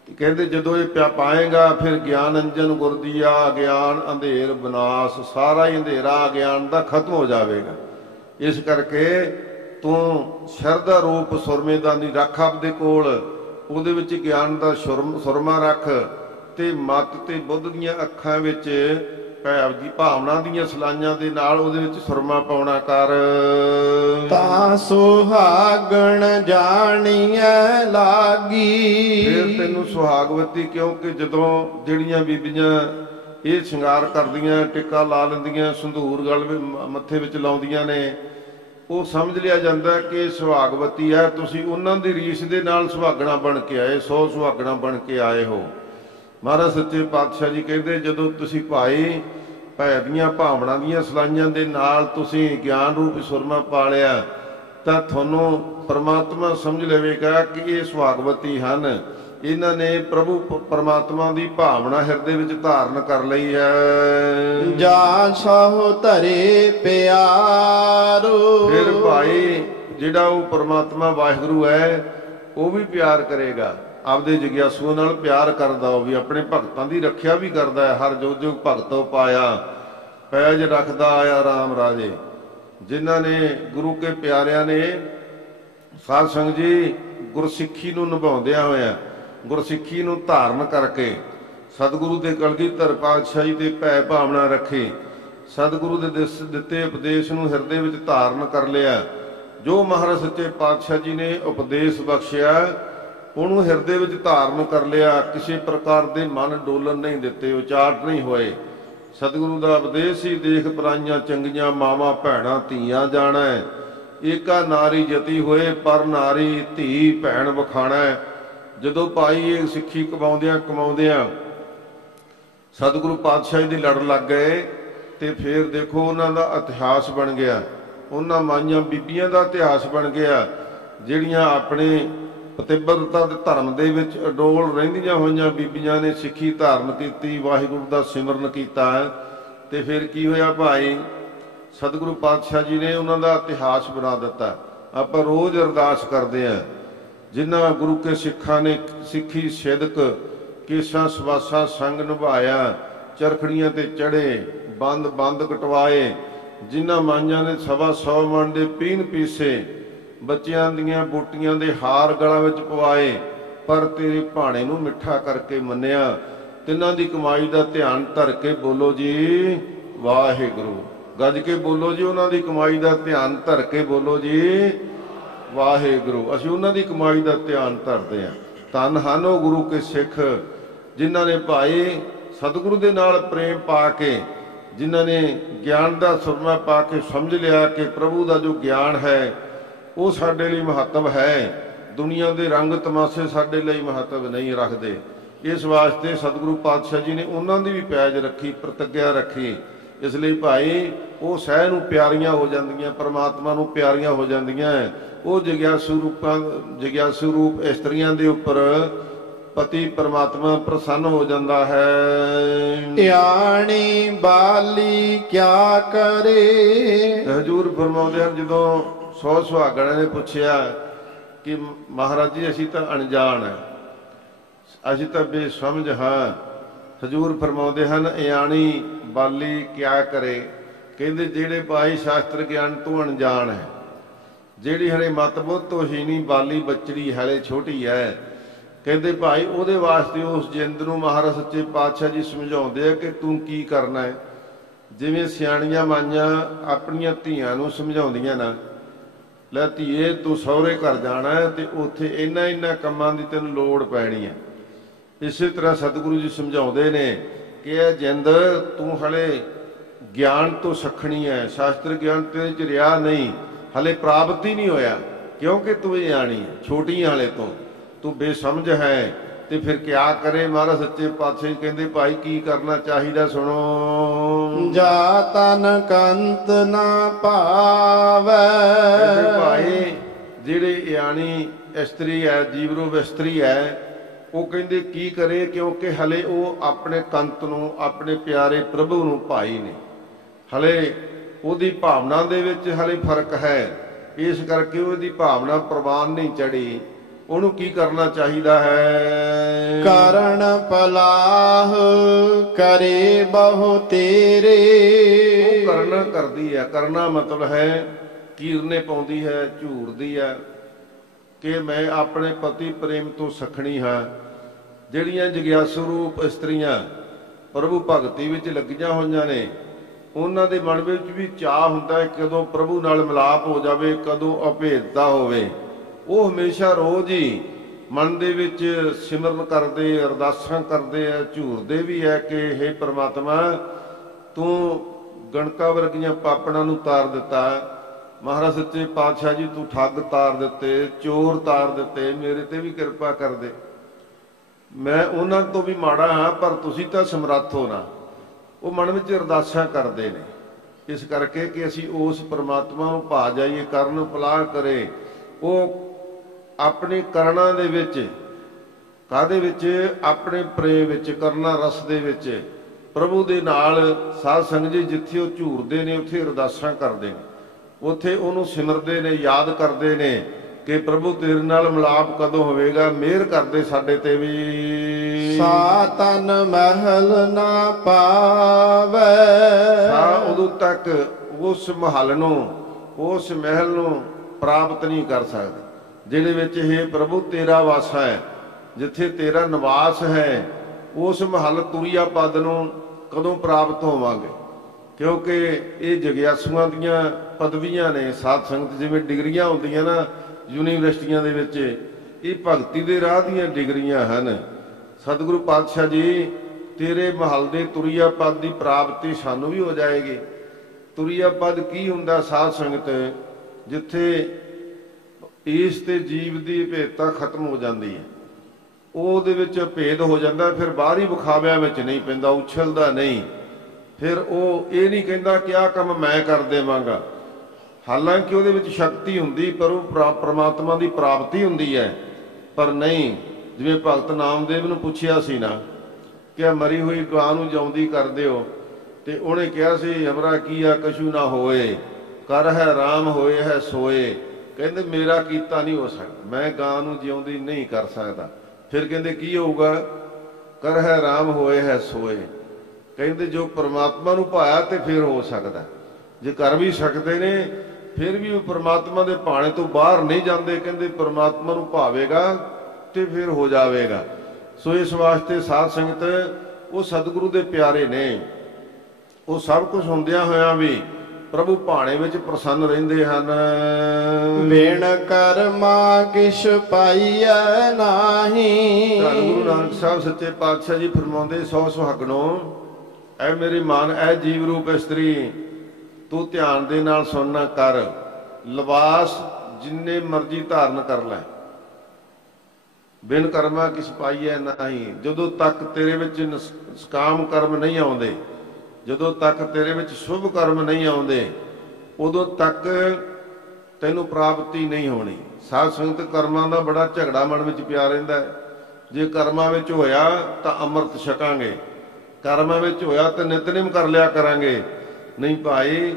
ਕਹਿੰਦੇ ਜਦੋਂ ਇਹ ਪਾਏਗਾ ਫਿਰ ਗਿਆਨ ਅੰਜਨ ਗੁਰਦੀਆ, ਗਿਆਨ ਅੰਧੇਰ ਵਿਨਾਸ਼, ਸਾਰਾ ਹੀ ਅੰਧੇਰਾ ਗਿਆਨ ਦਾ ਖਤਮ ਹੋ ਜਾਵੇਗਾ। ਇਸ ਕਰਕੇ ਤੂੰ ਸ਼ਰਧਾ ਰੂਪ ਸੁਰਮੇਦਾਨੀ ਰੱਖ ਆਪਦੇ ਕੋਲ, ਉਹਦੇ ਵਿੱਚ ਗਿਆਨ ਦਾ ਸੁਰਮਾ ਰੱਖ, ਤੇ ਮਤ ਤੇ ਬੁੱਧ ਦੀਆਂ ਅੱਖਾਂ ਵਿੱਚ ਭੈਵ ਦੀ ਭਾਵਨਾ ਦੀਆਂ ਸਲਾਈਆਂ ਦੇ ਨਾਲ ਉਹਦੇ ਵਿੱਚ ਸੁਰਮਾ ਪਾਉਣਾ ਕਰ। ਤਾਂ ਸੁਹਾਗਣ ਜਾਣੀਐ ਲਾਗੀ। ਫਿਰ ਤੈਨੂੰ ਸੁਹਾਗਵਤੀ, ਕਿਉਂਕਿ ਜਦੋਂ ਜਿਹੜੀਆਂ ਬੀਬੀਆਂ ਇਹ ਸ਼ਿੰਗਾਰ ਕਰਦੀਆਂ, ਟਿੱਕਾ ਲਾ ਲੈਂਦੀਆਂ, ਸੰਧੂਰ ਗਲ ਮੱਥੇ ਵਿੱਚ ਲਾਉਂਦੀਆਂ ਨੇ, ਉਹ ਸਮਝ ਲਿਆ ਜਾਂਦਾ ਕਿ ਸੁਹਾਗਵਤੀ ਹੈ। ਤੁਸੀਂ ਉਹਨਾਂ ਦੀ ਰੀਸ ਦੇ ਨਾਲ ਸੁਹਾਗਣਾ ਬਣ ਕੇ ਆਏ, 100 ਸੁਹਾਗਣਾ ਬਣ ਕੇ ਆਏ ਹੋ। ਮਹਾਰਾਜ ਸੱਚੇ ਪਾਤਸ਼ਾਹ ਜੀ ਕਹਿੰਦੇ ਜਦੋਂ ਤੁਸੀਂ ਭਾਈ ਭੈ ਦੀਆਂ ਭਾਵਨਾ ਦੀਆਂ ਸਲਾਈਆਂ ਦੇ ਨਾਲ ਤੁਸੀਂ ਗਿਆਨ ਰੂਪ ਸੁਰਮਾ ਪਾ ਲਿਆ, ਤਾਂ ਤੁਹਾਨੂੰ ਪਰਮਾਤਮਾ ਸਮਝ ਲਵੇਗਾ ਕਿ ਇਹ ਸੁਹਾਗਵਤੀ ਹਨ, ਇਹਨਾਂ ਨੇ ਪ੍ਰਭੂ ਪਰਮਾਤਮਾ ਦੀ ਭਾਵਨਾ ਹਿਰਦੇ ਵਿੱਚ ਧਾਰਨ ਕਰ ਲਈ ਹੈ। ਜਾ ਸਾਹੁ ਧਰੇ ਪਿਆਰੋ। ਫਿਰ ਭਾਈ ਜਿਹੜਾ ਉਹ ਪਰਮਾਤਮਾ ਵਾਹਿਗੁਰੂ ਹੈ, ਉਹ ਵੀ ਪਿਆਰ ਕਰੇਗਾ, ਆਪਦੇ ਜਗਿਆਸੂਆਂ ਨਾਲ ਪਿਆਰ ਕਰਦਾ, ਉਹ ਵੀ ਆਪਣੇ ਭਗਤਾਂ ਦੀ ਰੱਖਿਆ ਵੀ ਕਰਦਾ ਹੈ। ਹਰ ਜੋ ਜੋ ਭਗਤੋਂ ਪਾਇਆ ਪੈਜ ਰੱਖਦਾ ਆਇਆ ਰਾਮ ਰਾਜੇ। ਜਿਨ੍ਹਾਂ ਨੇ ਗੁਰੂ ਕੇ ਪਿਆਰਿਆਂ ਨੇ ਸਾਧ ਸੰਗਤ ਜੀ ਗੁਰਸਿੱਖੀ ਨੂੰ ਨਿਭਾਉਂਦਿਆਂ ਹੋਇਆ, ਗੁਰਸਿੱਖੀ ਨੂੰ ਧਾਰਨ ਕਰਕੇ ਸਤਿਗੁਰੂ ਦੇ ਕਲਗੀਧਰ ਪਾਤਸ਼ਾਹ ਜੀ ਤੇ ਭੈ ਭਾਵਨਾ ਰੱਖੀ, ਸਤਿਗੁਰੂ ਦੇ ਦਿੱਤੇ ਉਪਦੇਸ਼ ਨੂੰ ਹਿਰਦੇ ਵਿੱਚ ਧਾਰਨ ਕਰ ਲਿਆ। ਜੋ ਮਹਾਰਾਜ ਸੱਚੇ ਪਾਤਸ਼ਾਹ ਜੀ ਨੇ ਉਪਦੇਸ਼ ਬਖਸ਼ਿਆ ਉਹਨੂੰ ਹਿਰਦੇ ਵਿੱਚ ਧਾਰਨ ਕਰ ਲਿਆ। ਕਿਸੇ ਪ੍ਰਕਾਰ ਦੇ ਮਨ ਡੋਲਣ ਨਹੀਂ ਦਿੱਤੇ, ਉਚਾਟ ਨਹੀਂ ਹੋਏ। ਸਤਿਗੁਰੂ ਦਾ ਉਪਦੇਸ਼ ਹੀ ਦੇਖ ਪਰਾਈਆਂ ਚੰਗੀਆਂ ਮਾਵਾਂ ਭੈਣਾਂ ਧੀਆਂ ਜਾਣਾ, ਏਕਾ ਨਾਰੀ ਜਤੀ ਹੋਏ ਪਰ ਨਾਰੀ ਧੀ ਭੈਣ ਵਖਾਣਾ। ਜਦੋਂ ਭਾਈ ਇਹ ਸਿੱਖੀ ਕਮਾਉਂਦਿਆਂ ਸਤਿਗੁਰੂ ਪਾਤਸ਼ਾਹ ਜੀ ਦੇ ਲੜ ਲੱਗ ਗਏ, ਤੇ ਫਿਰ ਦੇਖੋ ਉਹਨਾਂ ਦਾ ਇਤਿਹਾਸ ਬਣ ਗਿਆ। ਉਹਨਾਂ ਮਾਈਆਂ ਬੀਬੀਆਂ ਦਾ ਇਤਿਹਾਸ ਬਣ ਗਿਆ ਜਿਹੜੀਆਂ ਆਪਣੇ ਪਤਿਬਰਤਾ ਦੇ ਧਰਮ ਦੇ ਵਿੱਚ ਅਡੋਲ ਰਹਿੰਦੀਆਂ ਹੋਈਆਂ ਬੀਬੀਆਂ ਨੇ ਸਿੱਖੀ ਧਾਰਨ ਕੀਤੀ, ਵਾਹਿਗੁਰੂ ਦਾ ਸਿਮਰਨ ਕੀਤਾ। ਤੇ ਫਿਰ ਕੀ ਹੋਇਆ ਭਾਈ, ਸਤਿਗੁਰੂ ਪਾਤਸ਼ਾਹ ਜੀ ਨੇ ਉਹਨਾਂ ਦਾ ਇਤਿਹਾਸ ਬਣਾ ਦਿੱਤਾ। ਆਪਾਂ ਰੋਜ਼ ਅਰਦਾਸ ਕਰਦੇ ਹਾਂ, ਜਿਨ੍ਹਾਂ ਗੁਰੂ ਕੇ ਸਿੱਖਾਂ ਨੇ ਸਿੱਖੀ ਸਿਦਕ ਕੇਸਾਂ ਸਵਾਸਾਂ ਸੰਗ ਨਿਭਾਇਆ, ਚਰਖੜੀਆਂ ਤੇ ਚੜੇ, ਬੰਦ ਕਟਵਾਏ, ਜਿਨ੍ਹਾਂ ਮਾਈਆਂ ਨੇ 125 ਮਣ ਦੇ ਪੀਣ ਪੀਸੇ, ਬੱਚਿਆਂ ਦੀਆਂ ਬੂਟੀਆਂ ਦੇ ਹਾਰ ਗਲਾਂ ਵਿੱਚ ਪਵਾਏ, ਪਰ ਤੇਰੇ ਭਾਣੇ ਨੂੰ ਮਿੱਠਾ ਕਰਕੇ ਮੰਨਿਆ। ਤਿੰਨਾਂ ਦੀ ਕਮਾਈ ਦਾ ਧਿਆਨ ਧਰ ਕੇ ਬੋਲੋ ਜੀ ਵਾਹਿਗੁਰੂ, ਗੱਜ ਕੇ ਬੋਲੋ ਜੀ, ਉਹਨਾਂ ਦੀ ਕਮਾਈ ਦਾ ਧਿਆਨ ਧਰ ਕੇ ਬੋਲੋ ਜੀ ਵਾਹਿਗੁਰੂ। ਅਸੀਂ ਉਹਨਾਂ ਦੀ ਕਮਾਈ ਦਾ ਧਿਆਨ ਧਰਦੇ ਹਾਂ। ਧੰਨ ਹਨ ਉਹ ਗੁਰੂ ਕੇ ਸਿੱਖ ਜਿਨ੍ਹਾਂ ਨੇ ਭਾਈ ਸਤਿਗੁਰੂ ਦੇ ਨਾਲ ਪ੍ਰੇਮ ਪਾ ਕੇ, ਜਿਨ੍ਹਾਂ ਨੇ ਗਿਆਨ ਦਾ ਸੁਰਮਾ ਪਾ ਕੇ ਸਮਝ ਲਿਆ ਕਿ ਪ੍ਰਭੂ ਦਾ ਜੋ ਗਿਆਨ ਹੈ ਉਹ ਸਾਡੇ ਲਈ ਮਹੱਤਵ ਹੈ, ਦੁਨੀਆ ਦੇ ਰੰਗ ਤਮਾਸ਼ੇ ਸਾਡੇ ਲਈ ਮਹੱਤਵ ਨਹੀਂ ਰੱਖਦੇ। ਇਸ ਵਾਸਤੇ ਸਤਿਗੁਰੂ ਪਾਤਸ਼ਾਹ ਜੀ ਨੇ ਉਹਨਾਂ ਦੀ ਵੀ ਪੈਜ ਰੱਖੀ, ਪ੍ਰਤਿਗਿਆ ਰੱਖੀ। ਇਸ ਲਈ ਭਾਈ ਉਹ ਸਹਿ ਨੂੰ ਪਿਆਰੀਆਂ ਹੋ ਜਾਂਦੀਆਂ, ਪਰਮਾਤਮਾ ਨੂੰ ਪਿਆਰੀਆਂ ਹੋ ਜਾਂਦੀਆਂ। ਉਹ ਜਗਿਆਸੂ ਰੂਪ ਇਸਤਰੀਆਂ ਦੇ ਉੱਪਰ ਪਤੀ ਪਰਮਾਤਮਾ ਪ੍ਰਸੰਨ ਹੋ ਜਾਂਦਾ ਹੈ। ਧਿਆਣੀ ਬਾਲੀ ਕਿਆ ਕਰੇ। ਹਜ਼ੂਰ ਫਰਮਾਉਂਦੇ ਹਨ, ਜਦੋਂ 100 ਸੁਹਾਗਣਾਂ ਨੇ ਪੁੱਛਿਆ ਕਿ ਮਹਾਰਾਜ ਜੀ ਅਸੀਂ ਤਾਂ ਅਣਜਾਣ ਹੈ, ਅਸੀਂ ਤਾਂ ਬੇਸਮਝ ਹਾਂ। ਹਜ਼ੂਰ ਫਰਮਾਉਂਦੇ ਹਨ, ਇਆਣੀ ਬਾਲੀ ਕਿਆ ਕਰੇ। ਕਹਿੰਦੇ ਜਿਹੜੇ ਭਾਈ ਸ਼ਾਸਤਰ ਗਿਆਨ ਤੋਂ ਅਣਜਾਣ ਹੈ, ਜਿਹੜੀ ਹਲੇ ਮਤਬੁੱਧ ਤੋਂ ਹੀ ਨਹੀਂ, ਬਾਲੀ ਬੱਚੜੀ ਹਲੇ ਛੋਟੀ ਹੈ, ਕਹਿੰਦੇ ਭਾਈ ਉਹਦੇ ਵਾਸਤੇ ਉਸ ਜਿੰਦ ਨੂੰ ਮਹਾਰਾਜ ਸੱਚੇ ਪਾਤਸ਼ਾਹ ਜੀ ਸਮਝਾਉਂਦੇ ਆ ਕਿ ਤੂੰ ਕੀ ਕਰਨਾ ਹੈ। ਜਿਵੇਂ ਸਿਆਣੀਆਂ ਮਾਈਆਂ ਆਪਣੀਆਂ ਧੀਆਂ ਨੂੰ ਸਮਝਾਉਂਦੀਆਂ ਨਾ, ਲੈ ਧੀਏ ਤੂੰ ਸਹੁਰੇ ਘਰ ਜਾਣਾ ਹੈ ਤੇ ਉੱਥੇ ਇਹਨਾਂ ਕੰਮਾਂ ਦੀ ਤੈਨੂੰ ਲੋੜ ਪੈਣੀ ਹੈ। ਇਸੇ ਤਰ੍ਹਾਂ ਸਤਿਗੁਰੂ ਜੀ ਸਮਝਾਉਂਦੇ ਨੇ ਕਿ ਇਹ ਜਿੰਦ ਤੂੰ ਹਲੇ ਗਿਆਨ ਤੋਂ ਸਖਣੀ ਹੈ, ਸ਼ਾਸਤਰ ਗਿਆਨ ਤੇਰੇ ਚ ਰਿਹਾ ਨਹੀਂ, ਹਲੇ ਪ੍ਰਾਪਤ ਹੀ ਨਹੀਂ ਹੋਇਆ, ਕਿਉਂਕਿ ਤੂੰ ਇਹ ਆਣੀ ਹੈ, ਛੋਟੀ ਹਾਲੇ ਤੋਂ, ਤੂੰ ਬੇਸਮਝ ਹੈ। ਤੇ ਫਿਰ ਕਿਆ ਕਰੇ। ਮਹਾਰਾਜ ਸੱਚੇ ਪਾਤਸ਼ਾਹ ਕਹਿੰਦੇ ਭਾਈ ਕੀ ਕਰਨਾ ਚਾਹੀਦਾ, ਸੁਣੋ। ਜਾ ਤਨ ਕੰਤ ਨਾ ਭਾਵੈ। ਭਾਈ ਜਿਹੜੇ ਇਆਣੀ ਇਸਤਰੀ ਹੈ, ਜੀਵ ਇਸਤਰੀ ਹੈ, ਉਹ ਕਹਿੰਦੇ ਕੀ ਕਰੇ, ਕਿਉਂਕਿ ਹਲੇ ਉਹ ਆਪਣੇ ਕੰਤ ਨੂੰ, ਆਪਣੇ ਪਿਆਰੇ ਪ੍ਰਭੂ ਨੂੰ ਭਾਈ ਨੇ, ਹਲੇ ਉਹਦੀ ਭਾਵਨਾ ਦੇ ਵਿੱਚ ਹਲੇ ਫਰਕ ਹੈ। ਇਸ ਕਰਕੇ ਉਹਦੀ ਭਾਵਨਾ ਪ੍ਰਵਾਨ ਨਹੀਂ ਚੜੀ। ਉਹਨੂੰ ਕੀ ਕਰਨਾ ਚਾਹੀਦਾ ਹੈ। ਕਰਨ ਪਲਾਹ ਕਰੇ ਬਹੁ ਤੇਰੇ। ਉਹ ਕਰਨਾ ਕਰਦੀ ਹੈ, ਕਰਨਾ ਮਤਲਬ ਹੈ ਕੀਰਨੇ ਪਾਉਂਦੀ ਹੈ, ਝੂਰਦੀ ਹੈ ਕਿ ਮੈਂ ਆਪਣੇ ਪਤੀ ਪ੍ਰੇਮ ਤੋਂ ਸਖਣੀ ਹਾਂ। ਜਿਹੜੀਆਂ ਜਗਿਆਸੂ ਰੂਪ ਇਸਤਰੀਆਂ ਪ੍ਰਭੂ ਭਗਤੀ ਵਿੱਚ ਲੱਗੀਆਂ ਹੋਈਆਂ ਨੇ, ਉਹਨਾਂ ਦੇ ਮਨ ਵਿੱਚ ਵੀ ਚਾਹ ਹੁੰਦਾ ਹੈ ਕਦੋਂ ਪ੍ਰਭੂ ਨਾਲ ਮਿਲਾਪ ਹੋ ਜਾਵੇ, ਕਦੋਂ ਅਭੇਦਤਾ ਹੋਵੇ। ਉਹ ਹਮੇਸ਼ਾ ਰੋਜ਼ ਹੀ ਮਨ ਦੇ ਵਿੱਚ ਸਿਮਰਨ ਕਰਦੇ, ਅਰਦਾਸਾਂ ਕਰਦੇ ਆ, ਝੂਰਦੇ ਵੀ ਹੈ ਕਿ ਹੇ ਪ੍ਰਮਾਤਮਾ ਤੂੰ ਗਣਕਾਂ ਵਰਗੀਆਂ ਪਾਪਣਾਂ ਨੂੰ ਤਾਰ ਦਿੱਤਾ, ਮਹਾਰਾਜ ਸੱਚੇ ਪਾਤਸ਼ਾਹ ਜੀ ਤੂੰ ਠੱਗ ਤਾਰ ਦਿੱਤੇ, ਚੋਰ ਤਾਰ ਦਿੱਤੇ, ਮੇਰੇ ਤੇ ਵੀ ਕਿਰਪਾ ਕਰ ਦੇ। ਮੈਂ ਉਹਨਾਂ ਤੋਂ ਵੀ ਮਾੜਾ ਹਾਂ ਪਰ ਤੁਸੀਂ ਤਾਂ ਸਮਰੱਥ ਹੋ ਨਾ। ਉਹ ਮਨ ਵਿੱਚ ਅਰਦਾਸਾਂ ਕਰਦੇ ਨੇ, ਇਸ ਕਰਕੇ ਕਿ ਅਸੀਂ ਉਸ ਪ੍ਰਮਾਤਮਾ ਨੂੰ ਭਾ ਜਾਈਏ, ਕਰਨ ਪਲਾਹ ਕਰੇ। ਉਹ ਆਪਣੇ ਕਰਨਾਂ ਦੇ ਵਿੱਚ, ਕਾਹਦੇ ਵਿੱਚ, ਆਪਣੇ ਪ੍ਰੇਮ ਵਿੱਚ, ਕਰਨਾ ਰਸ ਦੇ ਵਿੱਚ ਪ੍ਰਭੂ ਦੇ ਨਾਲ ਸਾਧ ਸੰਗਤ ਜੀ ਜਿੱਥੇ ਉਹ ਝੂਰਦੇ ਨੇ ਉੱਥੇ ਅਰਦਾਸਾਂ ਕਰਦੇ ਨੇ, ਉੱਥੇ ਉਹਨੂੰ ਸਿਮਰਦੇ ਨੇ, ਯਾਦ ਕਰਦੇ ਨੇ ਕਿ ਪ੍ਰਭੂ ਤੇਰੇ ਨਾਲ ਮਿਲਾਪ ਕਦੋਂ ਹੋਵੇਗਾ, ਮਿਹਰ ਕਰਦੇ ਸਾਡੇ ਤੇ ਵੀ। ਸਾ ਤਨ ਮਹਿਲ ਨਾ ਪਾਵੈ। ਸਾ ਉਦੋਂ ਤੱਕ ਉਸ ਮਹਲ ਨੂੰ, ਉਸ ਮਹਿਲ ਨੂੰ ਪ੍ਰਾਪਤ ਨਹੀਂ ਕਰ ਸਕਦੇ ਜਿਹਦੇ ਵਿੱਚ ਇਹ ਪ੍ਰਭੂ ਤੇਰਾ ਵਾਸਾ ਹੈ, ਜਿੱਥੇ ਤੇਰਾ ਨਿਵਾਸ ਹੈ। ਉਸ ਮਹਲ ਤੁਰੀਆ ਪਦ ਨੂੰ ਕਦੋਂ ਪ੍ਰਾਪਤ ਹੋਵਾਂਗੇ, ਕਿਉਂਕਿ ਇਹ ਜਗਿਆਸੂਆਂ ਦੀਆਂ ਪਦਵੀਆਂ ਨੇ। ਸਾਧ ਸੰਗਤ ਜਿਵੇਂ ਡਿਗਰੀਆਂ ਹੁੰਦੀਆਂ ਨਾ ਯੂਨੀਵਰਸਿਟੀਆਂ ਦੇ ਵਿੱਚ, ਇਹ ਭਗਤੀ ਦੇ ਰਾਹ ਦੀਆਂ ਡਿਗਰੀਆਂ ਹਨ। ਸਤਿਗੁਰੂ ਪਾਤਸ਼ਾਹ ਜੀ ਤੇਰੇ ਮਹਲ ਦੇ ਤੁਰੀਆ ਪਦ ਦੀ ਪ੍ਰਾਪਤੀ ਸਾਨੂੰ ਵੀ ਹੋ ਜਾਏਗੀ। ਤੁਰੀਆ ਪਦ ਕੀ ਹੁੰਦਾ ਸਾਧ ਸੰਗਤ, ਜਿੱਥੇ ਇਸ ਤੇ ਜੀਵ ਦੀ ਭੇਦਤਾ ਖਤਮ ਹੋ ਜਾਂਦੀ ਹੈ, ਉਹਦੇ ਵਿੱਚ ਭੇਦ ਹੋ ਜਾਂਦਾ, ਫਿਰ ਬਾਹਰੀ ਵਿਖਾਵਿਆਂ ਵਿੱਚ ਨਹੀਂ ਪੈਂਦਾ, ਉਛਲਦਾ ਨਹੀਂ। ਫਿਰ ਉਹ ਇਹ ਨਹੀਂ ਕਹਿੰਦਾ ਕਿ ਆਹ ਕੰਮ ਮੈਂ ਕਰ ਦੇਵਾਂਗਾ, ਹਾਲਾਂਕਿ ਉਹਦੇ ਵਿੱਚ ਸ਼ਕਤੀ ਹੁੰਦੀ, ਪਰ ਉਹ ਪ੍ਰਮਾਤਮਾ ਦੀ ਪ੍ਰਾਪਤੀ ਹੁੰਦੀ ਹੈ। ਪਰ ਨਹੀਂ, ਜਿਵੇਂ ਭਗਤ ਨਾਮਦੇਵ ਨੂੰ ਪੁੱਛਿਆ ਸੀ ਨਾ ਕਿ ਮਰੀ ਹੋਈ ਗਾਂ ਨੂੰ ਜਿਉਂਦੀ ਕਰ ਦਿਓ, ਤੇ ਉਹਨੇ ਕਿਹਾ ਸੀ ਹਮਰਾ ਕੀਆ ਕਛੂ ਨਾ ਹੋਏ, ਕਰ ਹੈ ਰਾਮ ਹੋਏ ਹੈ ਸੋਏ। ਕਹਿੰਦੇ ਮੇਰਾ ਕੀਤਾ ਨਹੀਂ ਹੋ ਸਕਦਾ, ਮੈਂ ਗਾਂ ਨੂੰ ਜਿਉਂਦੀ ਨਹੀਂ ਕਰ ਸਕਦਾ। ਫਿਰ ਕਹਿੰਦੇ ਕੀ ਹੋਊਗਾ? ਕਰ ਹੈ ਰਾਮ ਹੋਏ ਹੈ ਸੋਏ। ਕਹਿੰਦੇ ਜੋ ਪਰਮਾਤਮਾ ਨੂੰ ਭਾਇਆ ਤੇ ਫਿਰ ਹੋ ਸਕਦਾ। ਜੇ ਕਰ ਵੀ ਸਕਦੇ ਨੇ ਫਿਰ ਵੀ ਉਹ ਪਰਮਾਤਮਾ ਦੇ ਭਾਣੇ ਤੋਂ ਬਾਹਰ ਨਹੀਂ ਜਾਂਦੇ। ਕਹਿੰਦੇ ਪਰਮਾਤਮਾ ਨੂੰ ਭਾਵੇਗਾ ਤੇ ਫਿਰ ਹੋ ਜਾਵੇਗਾ। ਸੋ ਇਸ ਵਾਸਤੇ ਸਾਧ ਸੰਗਤ ਉਹ ਸਤਿਗੁਰੂ ਦੇ ਪਿਆਰੇ ਨੇ, ਉਹ ਸਭ ਕੁਝ ਹੁੰਦਿਆਂ ਹੋਇਆਂ ਵੀ ਪ੍ਰਭੂ ਭਾਣੇ ਵਿੱਚ ਪ੍ਰਸੰਨ ਰਹਿੰਦੇ ਹਨ। ਬਿਨ ਕਰਮਾ ਕਿਛ ਪਾਈਐ ਨਾਹੀ। ਧੰਨ ਗੁਰੂ ਨਾਨਕ ਸਾਹਿਬ ਸੱਚੇ ਪਾਤਸ਼ਾਹ ਜੀ ਫਰਮਾਉਂਦੇ, ਸੋ ਸੁਹਾਗਣੋ, ਐ ਮੇਰੀ ਮਾਨ, ਐ ਜੀਵ ਰੂਪ ਇਸਤਰੀ, ਤੂੰ ਧਿਆਨ ਦੇ ਨਾਲ ਸੁਣਨਾ ਕਰ। ਲਿਬਾਸ ਜਿੰਨੇ ਮਰਜ਼ੀ ਧਾਰਨ ਕਰ ਲੈ, ਬਿਨ ਕਰਮਾ ਕਿਛ ਪਾਈਐ ਨਾਹੀ। ਜਦੋਂ ਤੱਕ ਤੇਰੇ ਵਿੱਚ ਨਿਸ਼ਕਾਮ ਕਰਮ ਨਹੀਂ ਆਉਂਦੇ, ਜਦੋਂ ਤੱਕ ਤੇਰੇ ਵਿੱਚ ਸ਼ੁਭ ਕਰਮ ਨਹੀਂ ਆਉਂਦੇ, ਉਦੋਂ ਤੱਕ ਤੈਨੂੰ ਪ੍ਰਾਪਤੀ ਨਹੀਂ ਹੋਣੀ। ਸਾਧ ਸੰਗਤ ਕਰਮਾਂ ਦਾ ਬੜਾ ਝਗੜਾ ਮਨ ਵਿੱਚ ਪਿਆ ਰਹਿੰਦਾ ਹੈ। ਜੇ ਕਰਮਾਂ ਵਿੱਚ ਹੋਇਆ ਤਾਂ ਅੰਮ੍ਰਿਤ ਛਕਾਂਗੇ, ਕਰਮਾਂ ਵਿੱਚ ਹੋਇਆ ਤਾਂ ਨਿਤਨੇਮ ਕਰ ਲਿਆ ਕਰਾਂਗੇ। ਨਹੀਂ ਭਾਈ,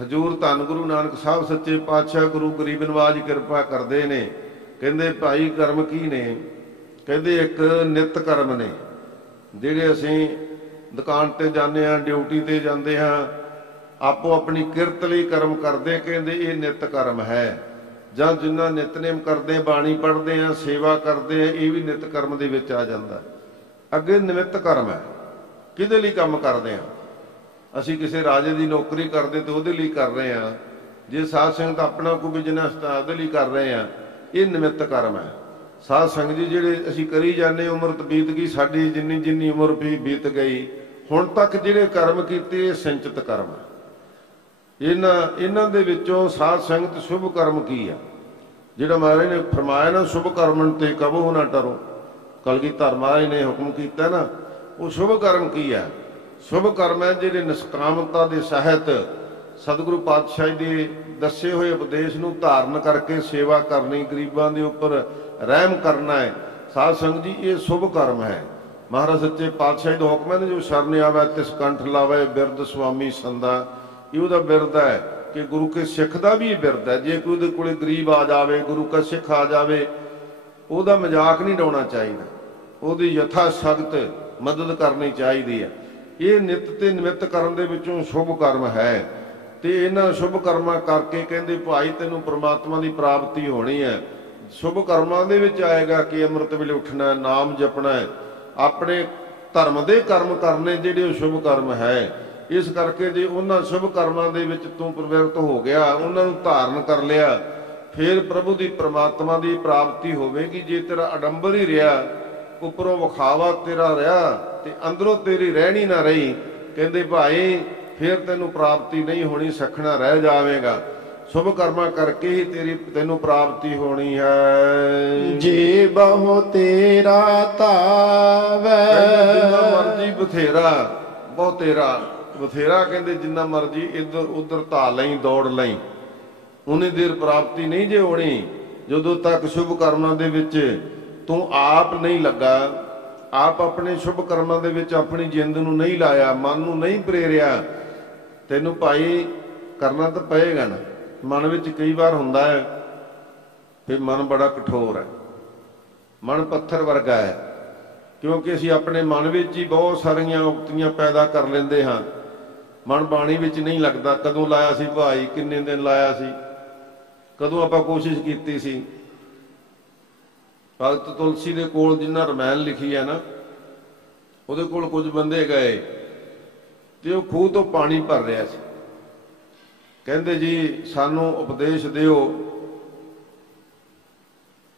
ਹਜ਼ੂਰ ਧੰਨ ਗੁਰੂ ਨਾਨਕ ਸਾਹਿਬ ਸੱਚੇ ਪਾਤਸ਼ਾਹ ਗੁਰੂ ਗਰੀਬ ਨਵਾਜ ਕਿਰਪਾ ਕਰਦੇ ਨੇ। ਕਹਿੰਦੇ ਭਾਈ ਕਰਮ ਕੀ ਨੇ? ਕਹਿੰਦੇ ਇੱਕ ਨਿਤ ਕਰਮ ਨੇ, ਜਿਹੜੇ ਅਸੀਂ ਦੁਕਾਨ ਤੇ ਜਾਂਦੇ ਹਾਂ, ਡਿਊਟੀ ਤੇ ਜਾਂਦੇ ਹਾਂ, ਆਪੋ ਆਪਣੀ ਕਿਰਤ ਲਈ ਕਰਮ ਕਰਦੇ। ਕਹਿੰਦੇ ਇਹ ਨਿਤ ਕਰਮ ਹੈ। ਜਾਂ ਜਿੰਨਾ ਨਿਤਨੇਮ ਕਰਦੇ, ਬਾਣੀ ਪੜ੍ਹਦੇ ਆ, ਸੇਵਾ ਕਰਦੇ ਆ, ਇਹ ਵੀ ਨਿਤ ਕਰਮ ਦੇ ਵਿੱਚ ਆ ਜਾਂਦਾ। ਅੱਗੇ ਨਿਮਿੱਤ ਕਰਮ ਹੈ, ਕਿਹਦੇ ਲਈ ਕੰਮ ਕਰਦੇ ਆ? ਅਸੀਂ ਕਿਸੇ ਰਾਜੇ ਦੀ ਨੌਕਰੀ ਕਰਦੇ ਤੇ ਉਹਦੇ ਲਈ ਕਰ ਰਹੇ ਹਾਂ। ਜੇ ਸਾਧ ਸੰਗਤ ਆਪਣਾ ਕੋਈ ਬਿਜ਼ਨਸ ਤਾਂ ਉਹਦੇ ਲਈ ਕਰ ਰਹੇ ਹਾਂ। ਇਹ ਨਿਮਿੱਤ ਕਰਮ ਹੈ। ਸਾਧ ਸੰਗਤ ਜੀ ਜਿਹੜੇ ਅਸੀਂ ਕਰੀ ਜਾਂਦੇ, ਉਮਰ ਬੀਤ ਗਈ ਸਾਡੀ, ਜਿੰਨੀ ਜਿੰਨੀ ਉਮਰ ਬੀਤ ਗਈ, ਹੁਣ ਤੱਕ ਜਿਹੜੇ ਕਰਮ ਕੀਤੇ ਇਹ ਸੰਚਿਤ ਕਰਮ ਹੈ। ਇਹਨਾਂ ਦੇ ਵਿੱਚੋਂ ਸਾਧ ਸੰਗਤ ਸ਼ੁਭ ਕਰਮ ਕੀ ਆ? ਜਿਹੜਾ ਮਹਾਰਾਜ ਨੇ ਫਰਮਾਇਆ ਨਾ, ਸ਼ੁਭ ਕਰਮਨ ਤੇ ਕਬਹੂ ਨਾ ਡਰੋ, ਕਲਗੀਧਰ ਮਹਾਰਾਜ ਨੇ ਹੁਕਮ ਕੀਤਾ ਨਾ, ਉਹ ਸ਼ੁਭ ਕਰਮ ਕੀ ਹੈ? ਸ਼ੁਭ ਕਰਮ ਹੈ ਜਿਹੜੇ ਨਿਸ਼ਕਾਮਤਾ ਦੇ ਸਹਿਤ ਸਤਿਗੁਰੂ ਪਾਤਸ਼ਾਹ ਦੇ ਦੱਸੇ ਹੋਏ ਉਪਦੇਸ਼ ਨੂੰ ਧਾਰਨ ਕਰਕੇ ਸੇਵਾ ਕਰਨੀ, ਗਰੀਬਾਂ ਦੇ ਉੱਪਰ ਰਹਿਮ ਕਰਨਾ ਹੈ। ਸਾਧ ਸੰਗਤ ਜੀ ਇਹ ਸ਼ੁਭ ਕਰਮ ਹੈ। ਮਹਾਰਾਜ ਸੱਚੇ ਪਾਤਸ਼ਾਹ ਦਾ ਹੁਕਮ ਹੈ ਨਾ, ਜੋ ਸ਼ਰਨ ਆਵੇ ਤਿਸ ਕੰਠ ਲਾਵੇ, ਬਿਰਦ ਸੁਆਮੀ ਸੰਦਾ। ਇਹ ਉਹਦਾ ਬਿਰਦ ਹੈ ਕਿ ਗੁਰੂ ਕੇ ਸਿੱਖ ਦਾ ਵੀ ਇਹ ਬਿਰਦ ਹੈ। ਜੇ ਕੋਈ ਉਹਦੇ ਕੋਲੇ ਗਰੀਬ ਆ ਜਾਵੇ, ਗੁਰੂ ਕਾ ਸਿੱਖ ਆ ਜਾਵੇ, ਉਹਦਾ ਮਜ਼ਾਕ ਨਹੀਂ ਡਾਉਣਾ ਚਾਹੀਦਾ, ਉਹਦੀ ਯਥਾ ਸਖਤ ਮਦਦ ਕਰਨੀ ਚਾਹੀਦੀ ਹੈ। ਇਹ ਨਿਤ ਤੇ ਨਿਮਿੱਤ ਕਰਨ ਦੇ ਵਿੱਚੋਂ ਸ਼ੁਭ ਕਰਮ ਹੈ। ਤੇ ਇਹਨਾਂ ਸ਼ੁਭ ਕਰਮਾਂ ਕਰਕੇ ਕਹਿੰਦੇ ਭਾਈ ਤੈਨੂੰ ਪ੍ਰਮਾਤਮਾ ਦੀ ਪ੍ਰਾਪਤੀ ਹੋਣੀ ਹੈ। ਸ਼ੁਭ ਕਰਮਾਂ ਦੇ ਵਿੱਚ ਆਏਗਾ ਕਿ ਅੰਮ੍ਰਿਤ ਵੇਲੇ ਉੱਠਣਾ, ਨਾਮ ਜਪਣਾ, ਆਪਣੇ ਧਰਮ ਦੇ ਕਰਮ ਕਰਨੇ, ਜਿਹੜੇ ਉਹ ਸ਼ੁਭ ਕਰਮ ਹੈ। ਇਸ ਕਰਕੇ ਜੇ ਉਹਨਾਂ ਸ਼ੁਭ ਕਰਮਾਂ ਦੇ ਵਿੱਚ ਤੂੰ ਪ੍ਰਵਿਰਤ ਹੋ ਗਿਆ, ਉਹਨਾਂ ਨੂੰ ਧਾਰਨ ਕਰ ਲਿਆ, ਫਿਰ ਪ੍ਰਭੂ ਦੀ ਪ੍ਰਮਾਤਮਾ ਦੀ ਪ੍ਰਾਪਤੀ ਹੋਵੇਗੀ। ਜੇ ਤੇਰਾ ਅਡੰਬਰ ਹੀ ਰਿਹਾ, ਉੱਪਰੋਂ ਵਿਖਾਵਾ ਤੇਰਾ ਰਿਹਾ ਤੇ ਅੰਦਰੋਂ ਤੇਰੀ ਰਹਿਣੀ ਨਾ ਰਹੀ, ਕਹਿੰਦੇ ਭਾਈ ਫਿਰ ਤੈਨੂੰ ਪ੍ਰਾਪਤੀ ਨਹੀਂ ਹੋਣੀ, ਸਖਣਾ ਰਹਿ ਜਾਵੇਗਾ। ਸ਼ੁਭ ਕਰਮਾਂ ਕਰਕੇ ਹੀ ਤੈਨੂੰ ਪ੍ਰਾਪਤੀ ਹੋਣੀ ਹੈ। ਜੀ ਬਹੁ ਤੇਰਾ ਧਾਵੈ, ਜਿੰਨਾ ਮਰਜੀ ਬਥੇਰਾ, ਬਹੁਤ ਤੇਰਾ ਬਥੇਰਾ, ਕਹਿੰਦੇ ਜਿੰਨਾ ਮਰਜੀ ਇੱਧਰ ਉੱਧਰ ਧਾ ਲਈ, ਦੌੜ ਲਈ, ਉਨੀ ਦੇਰ ਪ੍ਰਾਪਤੀ ਨਹੀਂ ਜੇ ਹੋਣੀ ਜਦੋਂ ਤੱਕ ਸ਼ੁਭ ਕਰਮਾਂ ਦੇ ਵਿੱਚ ਤੂੰ ਆਪ ਨਹੀਂ ਲੱਗਾ, ਆਪ ਆਪਣੇ ਸ਼ੁਭ ਕਰਮਾਂ ਦੇ ਵਿੱਚ ਆਪਣੀ ਜਿੰਦ ਨੂੰ ਨਹੀਂ ਲਾਇਆ, ਮਨ ਨੂੰ ਨਹੀਂ ਪ੍ਰੇਰਿਆ। ਤੈਨੂੰ ਭਾਈ ਕਰਨਾ ਤਾਂ ਪਏਗਾ ਨਾ। ਮਨ ਵਿੱਚ ਕਈ ਵਾਰ ਹੁੰਦਾ ਹੈ ਫਿਰ ਮਨ ਬੜਾ ਕਠੋਰ ਹੈ, ਮਨ ਪੱਥਰ ਵਰਗਾ ਹੈ, ਕਿਉਂਕਿ ਅਸੀਂ ਆਪਣੇ ਮਨ ਵਿੱਚ ਹੀ ਬਹੁਤ ਸਾਰੀਆਂ ਉਕਤੀਆਂ ਪੈਦਾ ਕਰ ਲੈਂਦੇ ਹਾਂ। ਮਨ ਬਾਣੀ ਵਿੱਚ ਨਹੀਂ ਲੱਗਦਾ। ਕਦੋਂ ਲਾਇਆ ਸੀ ਭਾਈ, ਕਿੰਨੇ ਦਿਨ ਲਾਇਆ ਸੀ, ਕਦੋਂ ਆਪਾਂ ਕੋਸ਼ਿਸ਼ ਕੀਤੀ ਸੀ। ਭਗਤ ਤੁਲਸੀ ਦੇ ਕੋਲ ਜਿੰਨਾ ਰਮਾਇਣ ਲਿਖੀ ਹੈ ਨਾ, ਉਹਦੇ ਕੋਲ ਕੁਝ ਬੰਦੇ ਗਏ ਤੇ ਉਹ ਖੂਹ ਤੋਂ ਪਾਣੀ ਭਰ ਰਿਹਾ ਸੀ। ਕਹਿੰਦੇ ਜੀ ਸਾਨੂੰ ਉਪਦੇਸ਼ ਦਿਓ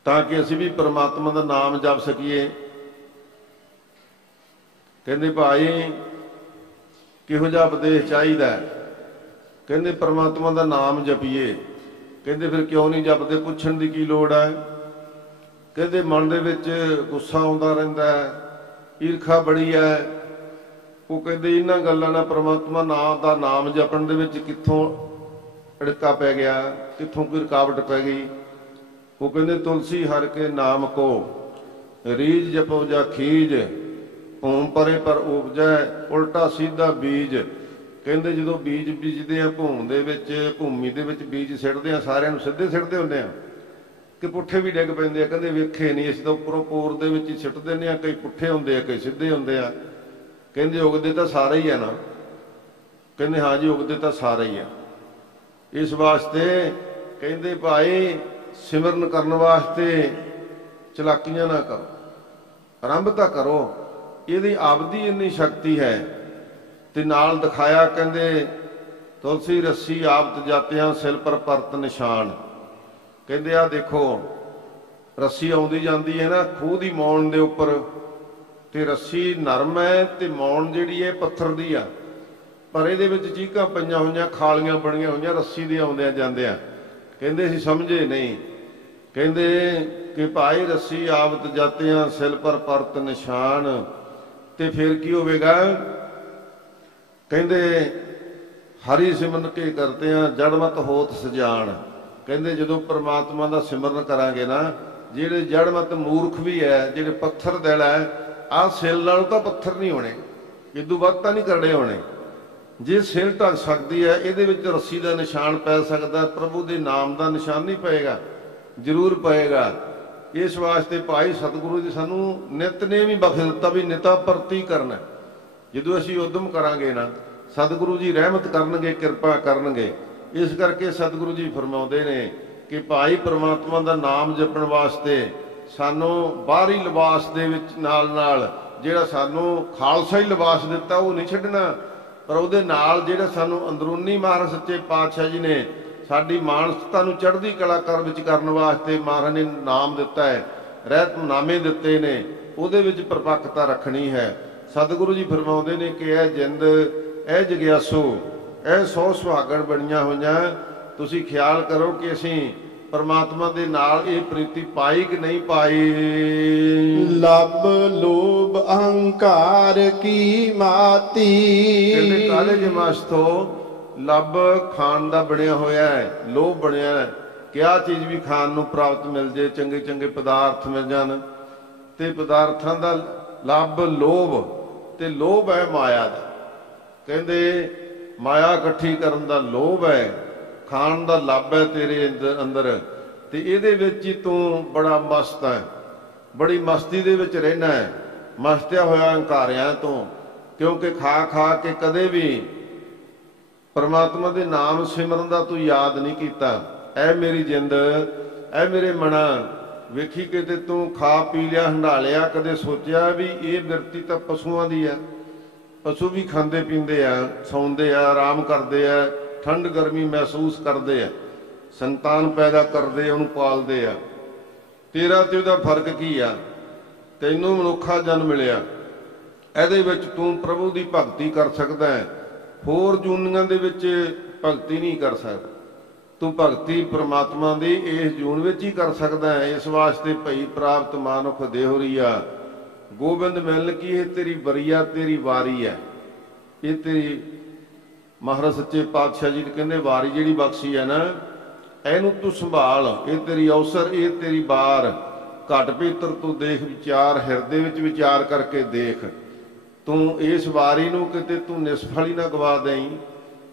ਤਾਂ ਕਿ ਅਸੀਂ ਵੀ ਪ੍ਰਮਾਤਮਾ ਦਾ ਨਾਮ ਜਪ ਸਕੀਏ। ਕਹਿੰਦੇ ਭਾਈ ਕਿਹੋ ਜਿਹਾ ਉਪਦੇਸ਼ ਚਾਹੀਦਾ? ਕਹਿੰਦੇ ਪ੍ਰਮਾਤਮਾ ਦਾ ਨਾਮ ਜਪੀਏ। ਕਹਿੰਦੇ ਫਿਰ ਕਿਉਂ ਨਹੀਂ ਜਪਦੇ? ਪੁੱਛਣ ਦੀ ਕੀ ਲੋੜ ਹੈ? ਕਹਿੰਦੇ ਮਨ ਦੇ ਵਿੱਚ ਗੁੱਸਾ ਆਉਂਦਾ ਰਹਿੰਦਾ ਹੈ, ਈਰਖਾ ਬੜੀ ਹੈ। ਉਹ ਕਹਿੰਦੇ ਇਹਨਾਂ ਗੱਲਾਂ ਨਾਲ ਪ੍ਰਮਾਤਮਾ ਦਾ ਨਾਮ ਜਪਣ ਦੇ ਵਿੱਚ ਕਿੱਥੋਂ ਅੜਕਾ ਪੈ ਗਿਆ, ਕਿੱਥੋਂ ਕੋਈ ਰੁਕਾਵਟ ਪੈ ਗਈ। ਉਹ ਕਹਿੰਦੇ ਤੁਲਸੀ ਹਰ ਕੇ ਨਾਮ ਕੋ ਰੀਝ ਜਪੋ ਜਾ ਖੀਜ, ਭੂਮ ਪਰੇ ਪਰ ਉਪਜੈ ਉਲਟਾ ਸਿੱਧਾ ਬੀਜ। ਕਹਿੰਦੇ ਜਦੋਂ ਬੀਜ ਬੀਜਦੇ ਆ ਭੂਮ ਦੇ ਵਿੱਚ, ਭੂਮੀ ਦੇ ਵਿੱਚ ਬੀਜ ਸਿੱਟਦੇ ਆ, ਸਾਰਿਆਂ ਨੂੰ ਸਿੱਧੇ ਸਿੱਟਦੇ ਹੁੰਦੇ ਆ ਕਿ ਪੁੱਠੇ ਵੀ ਡਿੱਗ ਪੈਂਦੇ ਆ। ਕਹਿੰਦੇ ਵੇਖੇ ਨਹੀਂ, ਅਸੀਂ ਤਾਂ ਉੱਪਰੋਂ ਪੋਰ ਦੇ ਵਿੱਚ ਹੀ ਸਿੱਟ ਦਿੰਦੇ ਆ, ਕਈ ਪੁੱਠੇ ਹੁੰਦੇ ਆ ਕਈ ਸਿੱਧੇ ਹੁੰਦੇ ਆ। ਕਹਿੰਦੇ ਉਗਦੇ ਤਾਂ ਸਾਰੇ ਹੀ ਆ ਨਾ। ਕਹਿੰਦੇ ਹਾਂ ਜੀ ਉਗਦੇ ਤਾਂ ਸਾਰੇ ਹੀ ਆ। ਇਸ ਵਾਸਤੇ ਕਹਿੰਦੇ ਭਾਈ ਸਿਮਰਨ ਕਰਨ ਵਾਸਤੇ ਚਲਾਕੀਆਂ ਨਾ ਕਰੋ, ਆਰੰਭ ਤਾਂ ਕਰੋ। ਇਹਦੀ ਆਪਦੀ ਇੰਨੀ ਸ਼ਕਤੀ ਹੈ। ਤੇ ਨਾਲ ਦਿਖਾਇਆ ਕਹਿੰਦੇ ਤੁਲਸੀ ਰੱਸੀ ਆਪਤ ਜਾਤਿਆਂ ਸਿਲ ਪਰ ਪਰਤ ਨਿਸ਼ਾਨ। ਕਹਿੰਦੇ ਆ ਦੇਖੋ ਰੱਸੀ ਆਉਂਦੀ ਜਾਂਦੀ ਹੈ ਨਾ ਖੂਹ ਦੀ ਮੌਣ ਦੇ ਉੱਪਰ, ਤੇ ਰੱਸੀ ਨਰਮ ਹੈ ਤੇ ਮੌਣ ਜਿਹੜੀ ਹੈ ਪੱਥਰ ਦੀ ਆ, ਪਰ ਇਹਦੇ ਵਿੱਚ ਚੀਕਾਂ ਪਈਆਂ ਹੋਈਆਂ, ਖਾਲੀਆਂ ਬਣੀਆਂ ਹੋਈਆਂ ਰੱਸੀ ਦੇ ਆਉਂਦਿਆਂ ਜਾਂਦਿਆਂ। ਕਹਿੰਦੇ ਅਸੀਂ ਸਮਝੇ ਨਹੀਂ। ਕਹਿੰਦੇ ਕਿ ਭਾਈ ਰੱਸੀ ਆਵਤ ਜਾਤਿਆਂ ਸਿਲ ਪਰ ਪਰਤ ਨਿਸ਼ਾਨ। ਤੇ ਫਿਰ ਕੀ ਹੋਵੇਗਾ? ਕਹਿੰਦੇ ਹਰੀ ਸਿਮਰਨ ਕੇ ਕਰਤੇ ਆ ਜੜਮਤ ਹੋਤ ਸਜਾਨ। ਕਹਿੰਦੇ ਜਦੋਂ ਪ੍ਰਮਾਤਮਾ ਦਾ ਸਿਮਰਨ ਕਰਾਂਗੇ ਨਾ, ਜਿਹੜੇ ਜੜਮਤ ਮੂਰਖ ਵੀ ਹੈ, ਜਿਹੜੇ ਪੱਥਰ ਦਿਲ ਹੈ, ਆਹ ਸਿਲ ਨਾਲੋਂ ਤਾਂ ਪੱਥਰ ਨਹੀਂ ਹੋਣੇ, ਇਦੋਂ ਵੱਧ ਤਾਂ ਨਹੀਂ ਕਰੜੇ ਹੋਣੇ। ਜੇ ਸਿਲ ਢਕ ਸਕਦੀ ਹੈ, ਇਹਦੇ ਵਿੱਚ ਰੱਸੀ ਦਾ ਨਿਸ਼ਾਨ ਪੈ ਸਕਦਾ, ਪ੍ਰਭੂ ਦੇ ਨਾਮ ਦਾ ਨਿਸ਼ਾਨ ਨਹੀਂ ਪਏਗਾ? ਜ਼ਰੂਰ ਪਏਗਾ। ਇਸ ਵਾਸਤੇ ਭਾਈ ਸਤਿਗੁਰੂ ਜੀ ਸਾਨੂੰ ਨਿਤਨੇਮ ਹੀ ਬਖਸ਼ ਦਿੱਤਾ ਵੀ ਨਿਤਾ ਪ੍ਰਤੀ ਕਰਨਾ। ਜਦੋਂ ਅਸੀਂ ਉਦਮ ਕਰਾਂਗੇ ਨਾ, ਸਤਿਗੁਰੂ ਜੀ ਰਹਿਮਤ ਕਰਨਗੇ, ਕਿਰਪਾ ਕਰਨਗੇ। ਇਸ ਕਰਕੇ ਸਤਿਗੁਰੂ ਜੀ ਫਰਮਾਉਂਦੇ ਨੇ ਕਿ ਭਾਈ ਪ੍ਰਮਾਤਮਾ ਦਾ ਨਾਮ ਜਪਣ ਵਾਸਤੇ ਸਾਨੂੰ ਬਾਹਰੀ ਲਿਬਾਸ ਦੇ ਵਿੱਚ ਨਾਲ ਜਿਹੜਾ ਸਾਨੂੰ ਖਾਲਸਾ ਹੀ ਲਿਬਾਸ ਦਿੱਤਾ ਉਹ ਨਹੀਂ ਛੱਡਣਾ, ਪਰ ਉਹਦੇ ਨਾਲ ਜਿਹੜਾ ਸਾਨੂੰ ਅੰਦਰੂਨੀ ਮਹਾਰਾਜ ਸੱਚੇ ਪਾਤਸ਼ਾਹ ਜੀ ਨੇ ਸਾਡੀ ਮਾਨਸਤਾ ਨੂੰ ਚੜ੍ਹਦੀ ਕਲਾ ਕਰ ਵਿੱਚ ਕਰਨ ਵਾਸਤੇ ਮਹਾਰਾਜ ਨੇ ਨਾਮ ਦਿੱਤਾ ਹੈ, ਰਹਿਤਨਾਮੇ ਦਿੱਤੇ ਨੇ, ਉਹਦੇ ਵਿੱਚ ਪਰਪੱਕਤਾ ਰੱਖਣੀ ਹੈ। ਸਤਿਗੁਰੂ ਜੀ ਫਰਮਾਉਂਦੇ ਨੇ ਕਿ ਇਹ ਜਿੰਦ, ਇਹ ਜਗਿਆਸੂ, ਇਹ 100 ਸੁਹਾਗਣ ਬਣੀਆਂ ਹੋਈਆਂ, ਤੁਸੀਂ ਖਿਆਲ ਕਰੋ ਕਿ ਅਸੀਂ ਪਰਮਾਤਮਾ ਦੇ ਨਾਲ ਇਹ ਪ੍ਰੀਤੀ ਪਾਈ ਕਿ ਨਹੀਂ ਪਾਈ। ਲੱਭ ਲੋਭ ਅਹੰਕਾਰ ਕੀ ਮਾਤੀ। ਕਹਿੰਦੇ ਕਾਲੇ ਜੇ ਮਸਤੋ ਲੱਭ ਖਾਣ ਦਾ ਬਣਿਆ ਹੋਇਆ ਹੈ, ਲੋਭ ਬਣਿਆ ਹੈ, ਕਿਆ ਚੀਜ਼ ਵੀ ਖਾਣ ਨੂੰ ਪ੍ਰਾਪਤ ਮਿਲ ਜੇ, ਚੰਗੇ ਚੰਗੇ ਪਦਾਰਥ ਮਿਲ ਜਾਣ, ਤੇ ਪਦਾਰਥਾਂ ਦਾ ਲੱਭ ਲੋਭ, ਤੇ ਲੋਭ ਹੈ ਮਾਇਆ ਦਾ। ਕਹਿੰਦੇ ਮਾਇਆ ਇਕੱਠੀ ਕਰਨ ਦਾ ਲੋਭ ਹੈ, ਖਾਣ ਦਾ ਲੱਭ ਹੈ ਤੇਰੇ ਅੰਦਰ, ਤੇ ਇਹਦੇ ਵਿੱਚ ਹੀ ਤੂੰ ਬੜਾ ਮਸਤ ਹੈ, ਬੜੀ ਮਸਤੀ ਦੇ ਵਿੱਚ ਰਹਿਣਾ ਹੈ, ਮਸਤਿਆ ਹੋਇਆ ਹੰਕਾਰਿਆਂ ਤੋਂ। ਕਿਉਂਕਿ ਖਾ ਖਾ ਕੇ ਕਦੇ ਵੀ ਪਰਮਾਤਮਾ ਦੇ ਨਾਮ ਸਿਮਰਨ ਦਾ ਤੂੰ ਯਾਦ ਨਹੀਂ ਕੀਤਾ। ਐ ਮੇਰੀ ਜਿੰਦ, ਐ ਮੇਰੇ ਮਨਾ, ਵੇਖੀ ਕਿਤੇ ਤੂੰ ਖਾ ਪੀ ਲਿਆ, ਹੰਡਾ ਲਿਆ, ਕਦੇ ਸੋਚਿਆ ਵੀ ਇਹ ਬਿਰਤੀ ਤਾਂ ਪਸ਼ੂਆਂ ਦੀ ਹੈ। ਪਸ਼ੂ ਵੀ ਖਾਂਦੇ ਪੀਂਦੇ ਆ, ਸੌਂਦੇ ਆ, ਆਰਾਮ ਕਰਦੇ ਆ, ਠੰਡ ਗਰਮੀ ਮਹਿਸੂਸ ਕਰਦੇ ਆ, ਸੰਤਾਨ ਪੈਦਾ ਕਰਦੇ, ਉਹਨੂੰ ਪਾਲਦੇ ਆ। ਤੇਰਾ ਤੇ ਉਹਦਾ ਫਰਕ ਕੀ ਆ? ਤੈਨੂੰ ਮਨੁੱਖਾ ਜਨਮ ਮਿਲਿਆ, ਇਹਦੇ ਵਿੱਚ ਤੂੰ ਪ੍ਰਭੂ ਦੀ ਭਗਤੀ ਕਰ ਸਕਦਾ ਹੈ, ਹੋਰ ਜੂਨੀਆਂ ਦੇ ਵਿੱਚ ਭਗਤੀ ਨਹੀਂ ਕਰ ਸਕਦਾ। ਤੂੰ ਭਗਤੀ ਪ੍ਰਮਾਤਮਾ ਦੀ ਇਸ ਜੂਨ ਵਿੱਚ ਹੀ ਕਰ ਸਕਦਾ ਹੈ। ਇਸ ਵਾਸਤੇ ਭਈ ਪ੍ਰਾਪਤ ਮਾਨੁਖ ਦੇਹੁਰੀਆ, ਗੋਬਿੰਦ ਮਿਲਣ ਕੀ ਇਹ ਤੇਰੀ ਬਰੀਆ, ਤੇਰੀ ਵਾਰੀ ਹੈ। ਇਹ ਤੇਰੀ ਮਹਾਰਾਜ ਸੱਚੇ ਪਾਤਸ਼ਾਹ ਜੀ ਕਹਿੰਦੇ ਵਾਰੀ ਜਿਹੜੀ ਬਖਸ਼ੀ ਹੈ ਨਾ, ਇਹਨੂੰ ਤੂੰ ਸੰਭਾਲ, ਇਹ ਤੇਰੀ ਅਵਸਰ, ਇਹ ਤੇਰੀ ਬਾਰ। ਘਟ ਭੀਤਰ ਤੂੰ ਦੇਖ ਵਿਚਾਰ, ਹਿਰਦੇ ਵਿੱਚ ਵਿਚਾਰ ਕਰਕੇ ਦੇਖ, ਤੂੰ ਇਸ ਵਾਰੀ ਨੂੰ ਕਿਤੇ ਤੂੰ ਨਿਸਫਲ ਹੀ ਨਾ ਗਵਾ ਦੇਈਂ।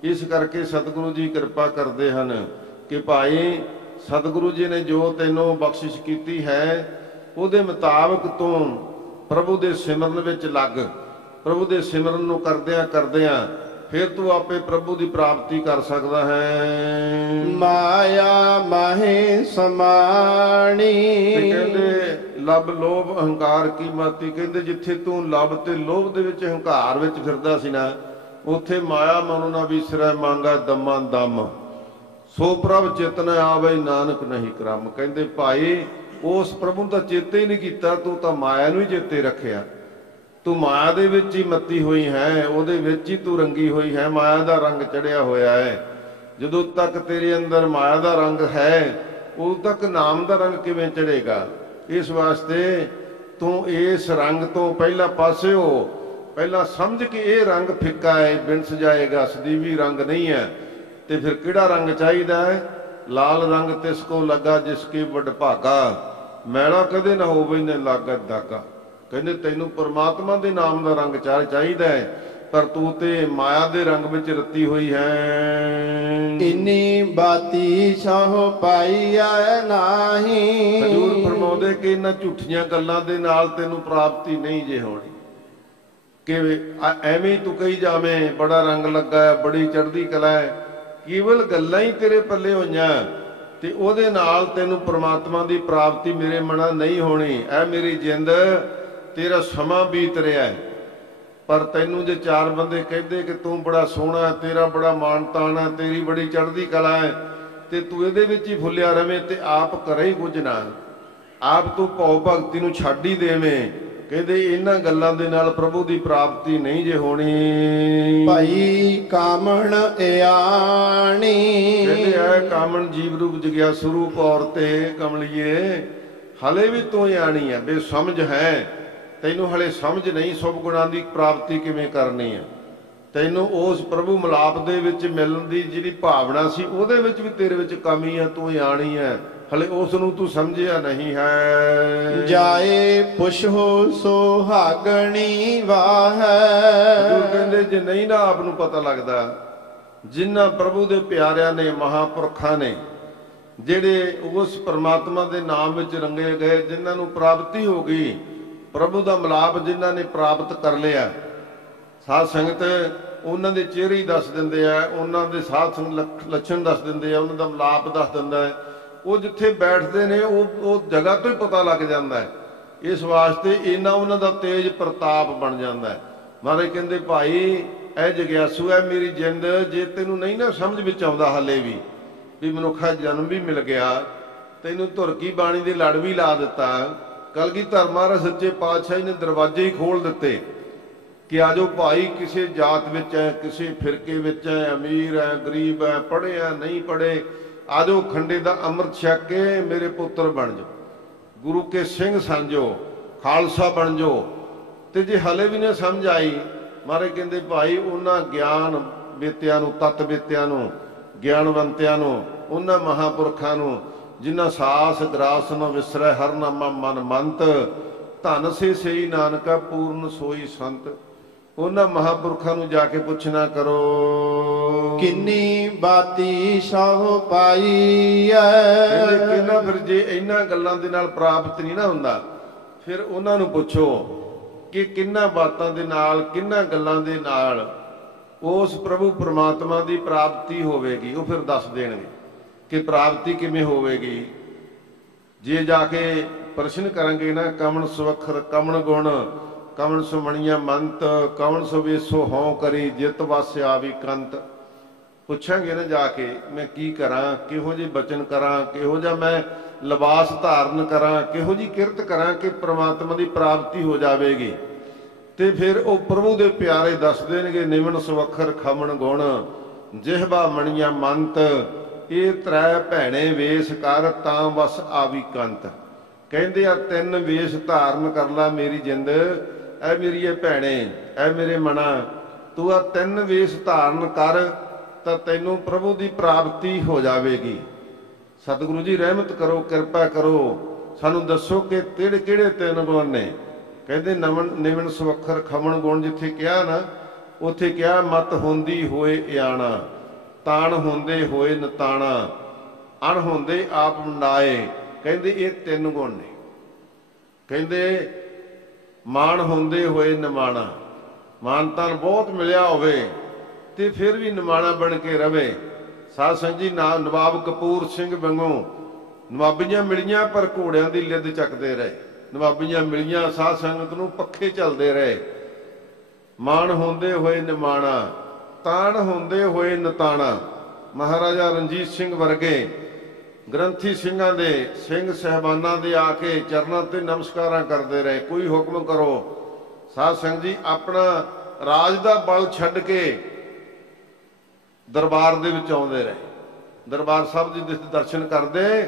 ਇਸ ਕਰਕੇ ਸਤਿਗੁਰੂ ਜੀ ਕਿਰਪਾ ਕਰਦੇ ਹਨ ਕਿ ਭਾਈ ਸਤਿਗੁਰੂ ਜੀ ਨੇ ਜੋ ਤੈਨੂੰ ਬਖਸ਼ਿਸ਼ ਕੀਤੀ ਹੈ, ਉਹਦੇ ਮੁਤਾਬਕ ਤੂੰ ਪ੍ਰਭੂ ਦੇ ਸਿਮਰਨ ਵਿੱਚ ਲੱਗ। ਪ੍ਰਭੂ ਦੇ ਸਿਮਰਨ ਨੂੰ ਕਰਦਿਆਂ ਫਿਰ ਤੂੰ ਆਪੇ ਪ੍ਰਭੂ ਦੀ ਪ੍ਰਾਪਤੀ ਕਰ ਸਕਦਾ ਹੈ। ਮਾਇਆ ਮਾਹੇ ਸਮਾਣੀ। ਕਹਿੰਦੇ ਲੱਭ ਲੋਭ ਅਹੰਕਾਰ ਕੀ ਮਾਤੀ। ਕਹਿੰਦੇ ਜਿੱਥੇ ਤੂੰ ਲੱਭ ਤੇ ਲੋਭ ਦੇ ਵਿੱਚ, ਹੰਕਾਰ ਵਿੱਚ ਫਿਰਦਾ ਸੀ ਨਾ, ਉੱਥੇ ਮਾਇਆ ਮਨੁ ਨਾ ਵਿਸਰੈ, ਮੰਗਾ ਦਮਾ ਦਮ, ਸੋ ਪ੍ਰਭ ਚਿਤਨ ਆਵੇ ਨਾਨਕ ਨਹੀਂ ਕਰਮ। ਕਹਿੰਦੇ ਭਾਈ ਉਸ ਪ੍ਰਭੂ ਨੂੰ ਤਾਂ ਚੇਤੇ ਹੀ ਨਹੀਂ ਕੀਤਾ, ਤੂੰ ਤਾਂ ਮਾਇਆ ਨੂੰ ਹੀ ਚੇਤੇ ਰੱਖਿਆ। ਤੂੰ ਮਾਇਆ ਦੇ ਵਿੱਚ ਹੀ ਮੱਤੀ ਹੋਈ ਹੈ, ਉਹਦੇ ਵਿੱਚ ਹੀ ਤੂੰ ਰੰਗੀ ਹੋਈ ਹੈ, ਮਾਇਆ ਦਾ ਰੰਗ ਚੜਿਆ ਹੋਇਆ ਹੈ। ਜਦੋਂ ਤੱਕ ਤੇਰੇ ਅੰਦਰ ਮਾਇਆ ਦਾ ਰੰਗ ਹੈ, ਉਦੋਂ ਤੱਕ ਨਾਮ ਦਾ ਰੰਗ ਕਿਵੇਂ ਚੜੇਗਾ? ਇਸ ਵਾਸਤੇ ਤੂੰ ਇਸ ਰੰਗ ਤੋਂ ਪਹਿਲਾਂ ਪਾਸੇ ਹੋ, ਪਹਿਲਾਂ ਸਮਝ ਕਿ ਇਹ ਰੰਗ ਫਿੱਕਾ ਹੈ, ਬਿਨਸ ਜਾਏਗਾ, ਸਦੀਵੀ ਰੰਗ ਨਹੀਂ ਹੈ। ਤੇ ਫਿਰ ਕਿਹੜਾ ਰੰਗ ਚਾਹੀਦਾ ਹੈ? ਲਾਲ ਰੰਗ ਤਿਸ ਕੋ ਲੱਗਾ ਜਿਸ ਕੀ ਵਡਭਾਗਾ, ਮੈਲਾ ਕਦੇ ਨਾ ਹੋਵੇ ਨੇ ਲਾਗਾ ਦਾਗਾ। ਕਹਿੰਦੇ ਤੈਨੂੰ ਪਰਮਾਤਮਾ ਦੇ ਨਾਮ ਦਾ ਰੰਗ ਚਾਹੀਦਾ ਹੈ, ਪਰ ਤੂੰ ਤੇ ਮਾਇਆ ਦੇ ਰੰਗ ਵਿੱਚ ਰਤੀ ਹੋਈ ਹੈ। ਇਨੀ ਬਾਤੀ ਸਾਹੁ ਪਾਈਐ ਨਾਹੀ। ਹਜ਼ੂਰ ਫਰਮਾਉਂਦੇ ਕਿ ਇਹਨਾਂ ਝੂਠੀਆਂ ਗੱਲਾਂ ਦੇ ਨਾਲ ਤੈਨੂੰ ਪ੍ਰਾਪਤੀ ਨਹੀਂ ਜੇ ਹੋਣੀ, ਕਿ ਐਵੇਂ ਹੀ ਤੂੰ ਕਹੀ ਜਾਵੇਂ ਬੜਾ ਰੰਗ ਲੱਗਾ ਹੈ, ਬੜੀ ਚੜ੍ਹਦੀ ਕਲਾ ਹੈ, ਕੇਵਲ ਗੱਲਾਂ ਹੀ ਤੇਰੇ ਪੱਲੇ ਹੋਈਆਂ ਤੇ ਉਹਦੇ ਨਾਲ ਤੈਨੂੰ ਪ੍ਰਮਾਤਮਾ ਦੀ ਪ੍ਰਾਪਤੀ ਮੇਰੇ ਮਨਾ ਨਹੀਂ ਹੋਣੀ। ਐ ਮੇਰੀ ਜਿੰਦ ਤੇਰਾ ਸਮਾਂ ਬੀਤ ਰਿਹਾ ਹੈ, ਪਰ ਤੈਨੂੰ ਜੇ ਚਾਰ ਬੰਦੇ ਕਹਿੰਦੇ ਕਿ ਤੂੰ ਬੜਾ ਸੋਹਣਾ, ਤੇਰਾ ਬੜਾ ਮਾਣ ਤਾਣ ਹੈ, ਤੇਰੀ ਬੜੀ ਚੜ੍ਹਦੀ ਕਲਾ ਹੈ, ਤੇ ਤੂੰ ਇਹਦੇ ਵਿੱਚ ਹੀ ਫੁੱਲਿਆ ਰਵੇਂ ਤੇ ਆਪ ਕਰੇ ਹੀ ਕੁਝ ਨਾ, ਆਪ ਤੂੰ ਭਉ ਭਗਤੀ ਨੂੰ ਛੱਡ ਹੀ ਦੇਵੇਂ। ਕਹਿੰਦੇ ਇਹਨਾਂ ਗੱਲਾਂ ਦੇ ਨਾਲ ਪ੍ਰਭੂ ਦੀ ਪ੍ਰਾਪਤੀ ਨਹੀਂ ਜੇ ਹੋਣੀ। ਭਾਈ ਕਾਮਣ ਇਆਣੀ। ਕਹਿੰਦੇ ਐ ਕਾਮਣ ਜੀਵ ਰੂਪ ਜਗਿਆਸੂ ਰੂਪ ਔਰਤੇ ਕਮਲੀਏ, ਹਲੇ ਵੀ ਤੂੰ ਆਣੀ ਹੈ, ਬੇਸਮਝ ਹੈ, ਤੈਨੂੰ ਹਲੇ ਸਮਝ ਨਹੀਂ ਸੁਭ ਗੁਣਾਂ ਦੀ ਪ੍ਰਾਪਤੀ ਕਿਵੇਂ ਕਰਨੀ ਹੈ। ਤੈਨੂੰ ਉਸ ਪ੍ਰਭੂ ਮਿਲਾਪ ਦੇ ਵਿੱਚ ਮਿਲਣ ਦੀ ਜਿਹੜੀ ਭਾਵਨਾ ਸੀ ਉਹਦੇ ਵਿੱਚ ਵੀ ਤੇਰੇ ਵਿੱਚ ਕਮੀ ਹੈ, ਤੂੰ ਆਣੀ ਹੈ, ਹਲੇ ਉਸ ਨੂੰ ਤੂੰ ਸਮਝਿਆ ਨਹੀਂ ਹੈ। ਜਾਏ ਪੁੱਛੋ ਸੁਹਾਗਣੀ ਵਾਹੈ। ਕਹਿੰਦੇ ਜੇ ਨਹੀਂ ਨਾ ਆਪ ਨੂੰ ਪਤਾ ਲੱਗਦਾ, ਜਿਨ੍ਹਾਂ ਪ੍ਰਭੂ ਦੇ ਪਿਆਰਿਆਂ ਨੇ, ਮਹਾਂਪੁਰਖਾਂ ਨੇ, ਜਿਹੜੇ ਉਸ ਪਰਮਾਤਮਾ ਦੇ ਨਾਮ ਵਿੱਚ ਰੰਗੇ ਗਏ, ਜਿਨ੍ਹਾਂ ਨੂੰ ਪ੍ਰਾਪਤੀ ਹੋ ਗਈ, ਪ੍ਰਭੂ ਦਾ ਮਿਲਾਪ ਜਿਨ੍ਹਾਂ ਨੇ ਪ੍ਰਾਪਤ ਕਰ ਲਿਆ, ਸਾਧ ਸੰਗਤ ਉਹਨਾਂ ਦੇ ਚਿਹਰੇ ਹੀ ਦੱਸ ਦਿੰਦੇ ਆ, ਉਹਨਾਂ ਦੇ ਸਾਧ ਸੰਗਤ ਲੱਛਣ ਦੱਸ ਦਿੰਦੇ ਆ, ਉਹਨਾਂ ਦਾ ਮਿਲਾਪ ਦੱਸ ਦਿੰਦਾ ਹੈ। ਉਹ ਜਿੱਥੇ ਬੈਠਦੇ ਨੇ ਉਹ ਜਗ੍ਹਾ ਤੋਂ ਹੀ ਪਤਾ ਲੱਗ ਜਾਂਦਾ ਹੈ। ਇਸ ਵਾਸਤੇ ਇੰਨਾ ਉਹਨਾਂ ਦਾ ਤੇਜ ਪ੍ਰਤਾਪ ਬਣ ਜਾਂਦਾ ਹੈ। ਮਹਾਰਾਜ ਕਹਿੰਦੇ ਭਾਈ ਐ ਜਗਿਆਸੂ ਹੈ ਮੇਰੀ ਜਿੰਦ, ਜੇ ਤੈਨੂੰ ਨਹੀਂ ਨਾ ਸਮਝ ਵਿੱਚ ਆਉਂਦਾ ਹਾਲੇ ਵੀ ਮਨੁੱਖਾ ਜਨਮ ਵੀ ਮਿਲ ਗਿਆ, ਤੈਨੂੰ ਧੁਰ ਕੀ ਬਾਣੀ ਦੇ ਲੜ ਵੀ ਲਾ ਦਿੱਤਾ, ਕਲਗੀਧਰ ਮਹਾਰਾਜ ਸੱਚੇ ਪਾਤਸ਼ਾਹ ਨੇ ਦਰਵਾਜ਼ੇ ਹੀ ਖੋਲ ਦਿੱਤੇ ਕਿ ਆਜੋ ਭਾਈ, ਕਿਸੇ ਜਾਤ ਵਿੱਚ ਹੈ, ਕਿਸੇ ਫਿਰਕੇ ਵਿੱਚ ਹੈ, ਅਮੀਰ ਹੈ, ਗਰੀਬ ਹੈ, ਪੜ੍ਹਿਆ ਨਹੀਂ ਪੜ੍ਹੇ, ਆਜੋ ਖੰਡੇ ਦਾ ਅੰਮ੍ਰਿਤ ਛਕ ਕੇ ਮੇਰੇ ਪੁੱਤਰ ਬਣ ਜਾਓ, ਗੁਰੂ ਕੇ ਸਿੰਘ ਸਾਂਝੋ, ਖਾਲਸਾ ਬਣ ਜਾਓ। ਤੇ ਜੇ ਹਲੇ ਵੀ ਨਾ ਸਮਝ ਆਈ, ਮਹਾਰਾਜ ਕਹਿੰਦੇ ਭਾਈ ਉਹਨਾਂ ਗਿਆਨ ਬੇਤਿਆਂ ਨੂੰ, ਤਤ ਬੇਤਿਆਂ ਨੂੰ, ਗਿਆਨਵੰਤਿਆਂ ਨੂੰ, ਉਹਨਾਂ ਮਹਾਂਪੁਰਖਾਂ ਨੂੰ ਜਿਨ੍ਹਾਂ ਸਾਸ ਗਰਾਸ ਨ ਵਿਸਰੈ ਹਰ ਨਾਮਾ ਮਨ ਮੰਤ, ਧਨ ਸੇ ਸਈ ਨਾਨਕਾ ਪੂਰਨ ਸੋਈ ਸੰਤ, ਉਹਨਾਂ ਮਹਾਂਪੁਰਖਾਂ ਨੂੰ ਜਾ ਕੇ ਪੁੱਛਣਾ ਕਰੋ ਕਿੰਨੀ ਬਾਤੀ ਸਾਹੁ ਪਾਈ ਐ। ਕਿੰਨਾ ਫਿਰ ਜੇ ਇਹਨਾਂ ਗੱਲਾਂ ਦੇ ਨਾਲ ਪ੍ਰਾਪਤ ਨਹੀਂ ਨਾ ਹੁੰਦਾ, ਫਿਰ ਉਹਨਾਂ ਨੂੰ ਪੁੱਛੋ ਕਿ ਕਿੰਨਾ ਬਾਤਾਂ ਦੇ ਨਾਲ, ਕਿੰਨਾ ਗੱਲਾਂ ਦੇ ਨਾਲ ਉਸ ਪ੍ਰਭੂ ਪਰਮਾਤਮਾ ਦੀ ਪ੍ਰਾਪਤੀ ਹੋਵੇਗੀ। ਉਹ ਫਿਰ ਦੱਸ ਦੇਣਗੇ ਕਿ ਪ੍ਰਾਪਤੀ ਕਿਵੇਂ ਹੋਵੇਗੀ। ਜੇ ਜਾ ਕੇ ਪ੍ਰਸ਼ਨ ਕਰਾਂਗੇ ਨਾ, ਕਮਣ ਸੁਵਖਰ ਕਮਣ ਗੁਣ ਕਮਣ ਸੁਮਣੀਆਂ ਮੰਤ, ਕਮਣ ਸੁਵੇਸੋ ਹਉ ਕਰੀ ਜਿਤ ਵਸ ਆਵੀ ਕੰਤ। ਪੁੱਛਾਂਗੇ ਨਾ ਜਾ ਕੇ, ਮੈਂ ਕੀ ਕਰਾਂ, ਕਿਹੋ ਜਿਹੇ ਬਚਨ ਕਰਾਂ, ਕਿਹੋ ਜਿਹਾ ਮੈਂ ਲਿਬਾਸ ਧਾਰਨ ਕਰਾਂ, ਕਿਹੋ ਜਿਹੀ ਕਿਰਤ ਕਰਾਂ ਕਿ ਪ੍ਰਮਾਤਮਾ ਦੀ ਪ੍ਰਾਪਤੀ ਹੋ ਜਾਵੇਗੀ। ਤੇ ਫਿਰ ਉਹ ਪ੍ਰਭੂ ਦੇ ਪਿਆਰੇ ਦੱਸ ਦੇਣਗੇ, ਨਿਮਨ ਸੁਵਖਰ ਖਮਣ ਗੁਣ ਜਿਹਬਾ ਮਣੀਆਂ ਮੰਤ, ਇਹ ਤ੍ਰੈ ਭੈਣੇ ਵੇਸ ਕਰ ਤਾਂ ਵਸ ਆਵੀ ਕੰਤ। ਕਹਿੰਦੇ ਆ ਤਿੰਨ ਵੇਸ ਧਾਰਨ ਕਰ ਲਾ ਮੇਰੀ ਜਿੰਦ, ਐ ਮੇਰੀਏ ਭੈਣੇ, ਐ ਮੇਰੇ ਮਨਾ, ਤੂੰ ਆ ਤਿੰਨ ਵੇਸ ਧਾਰਨ ਕਰ ਤਾਂ ਤੈਨੂੰ ਪ੍ਰਭੂ ਦੀ ਪ੍ਰਾਪਤੀ ਹੋ ਜਾਵੇਗੀ। ਸਤਿਗੁਰੂ ਜੀ ਰਹਿਮਤ ਕਰੋ, ਕਿਰਪਾ ਕਰੋ, ਸਾਨੂੰ ਦੱਸੋ ਕਿ ਕਿਹੜੇ ਤਿੰਨ ਗੁਣ ਨੇ। ਕਹਿੰਦੇ ਨਿਮਨ ਸੁਵਖਰ ਖਮਣ ਗੁਣ ਜਿੱਥੇ ਕਿਹਾ ਨਾ, ਉੱਥੇ ਕਿਹਾ ਮਤ ਹੁੰਦੀ ਹੋਏ ਇਆਣਾ, ਤਾਣ ਹੁੰਦੇ ਹੋਏ ਨਤਾਣਾ, ਅਣ ਹੁੰਦੇ ਆਪ ਮੰਡਾਏ। ਕਹਿੰਦੇ ਇਹ ਤਿੰਨ ਗੁਣ ਨੇ। ਕਹਿੰਦੇ ਮਾਣ ਹੁੰਦੇ ਹੋਏ ਨਿਮਾਣਾ, ਮਾਣ ਤਾਣ ਬਹੁਤ ਮਿਲਿਆ ਹੋਵੇ ਤੇ ਫਿਰ ਵੀ ਨਿਮਾਣਾ ਬਣ ਕੇ ਰਵੇ। ਸਾਧ ਸੰਗਤ ਜੀ, ਨਵਾਬ ਕਪੂਰ ਸਿੰਘ ਵਾਂਗੂ ਨਵਾਬੀਆਂ ਮਿਲੀਆਂ ਪਰ ਘੋੜਿਆਂ ਦੀ ਲਿੱਦ ਚੱਕਦੇ ਰਹੇ। ਨਵਾਬੀਆਂ ਮਿਲੀਆਂ, ਸਾਧ ਸੰਗਤ ਨੂੰ ਪੱਖੇ ਚੱਲਦੇ ਰਹੇ। ਮਾਣ ਹੁੰਦੇ ਹੋਏ ਨਿਮਾਣਾ, ਤਾਣ ਹੁੰਦੇ ਹੋਏ ਨਤਾਣਾ। ਮਹਾਰਾਜਾ ਰਣਜੀਤ ਸਿੰਘ ਵਰਗੇ ਗ੍ਰੰਥੀ ਸਿੰਘਾਂ ਦੇ, ਸਿੰਘ ਸਹਿਬਾਨਾਂ ਦੇ ਆ ਕੇ ਚਰਨਾਂ ਤੇ ਨਮਸਕਾਰਾਂ ਕਰਦੇ ਰਹੇ। ਕੋਈ ਹੁਕਮ ਕਰੋ। ਸਾਧ ਸੰਗਤ ਜੀ, ਆਪਣਾ ਰਾਜ ਦਾ ਬਲ ਛੱਡ ਕੇ ਦਰਬਾਰ ਦੇ ਵਿੱਚ ਆਉਂਦੇ ਰਹੇ। ਦਰਬਾਰ ਸਾਹਿਬ ਜੀ ਦੇ ਦਰਸ਼ਨ ਕਰਦੇ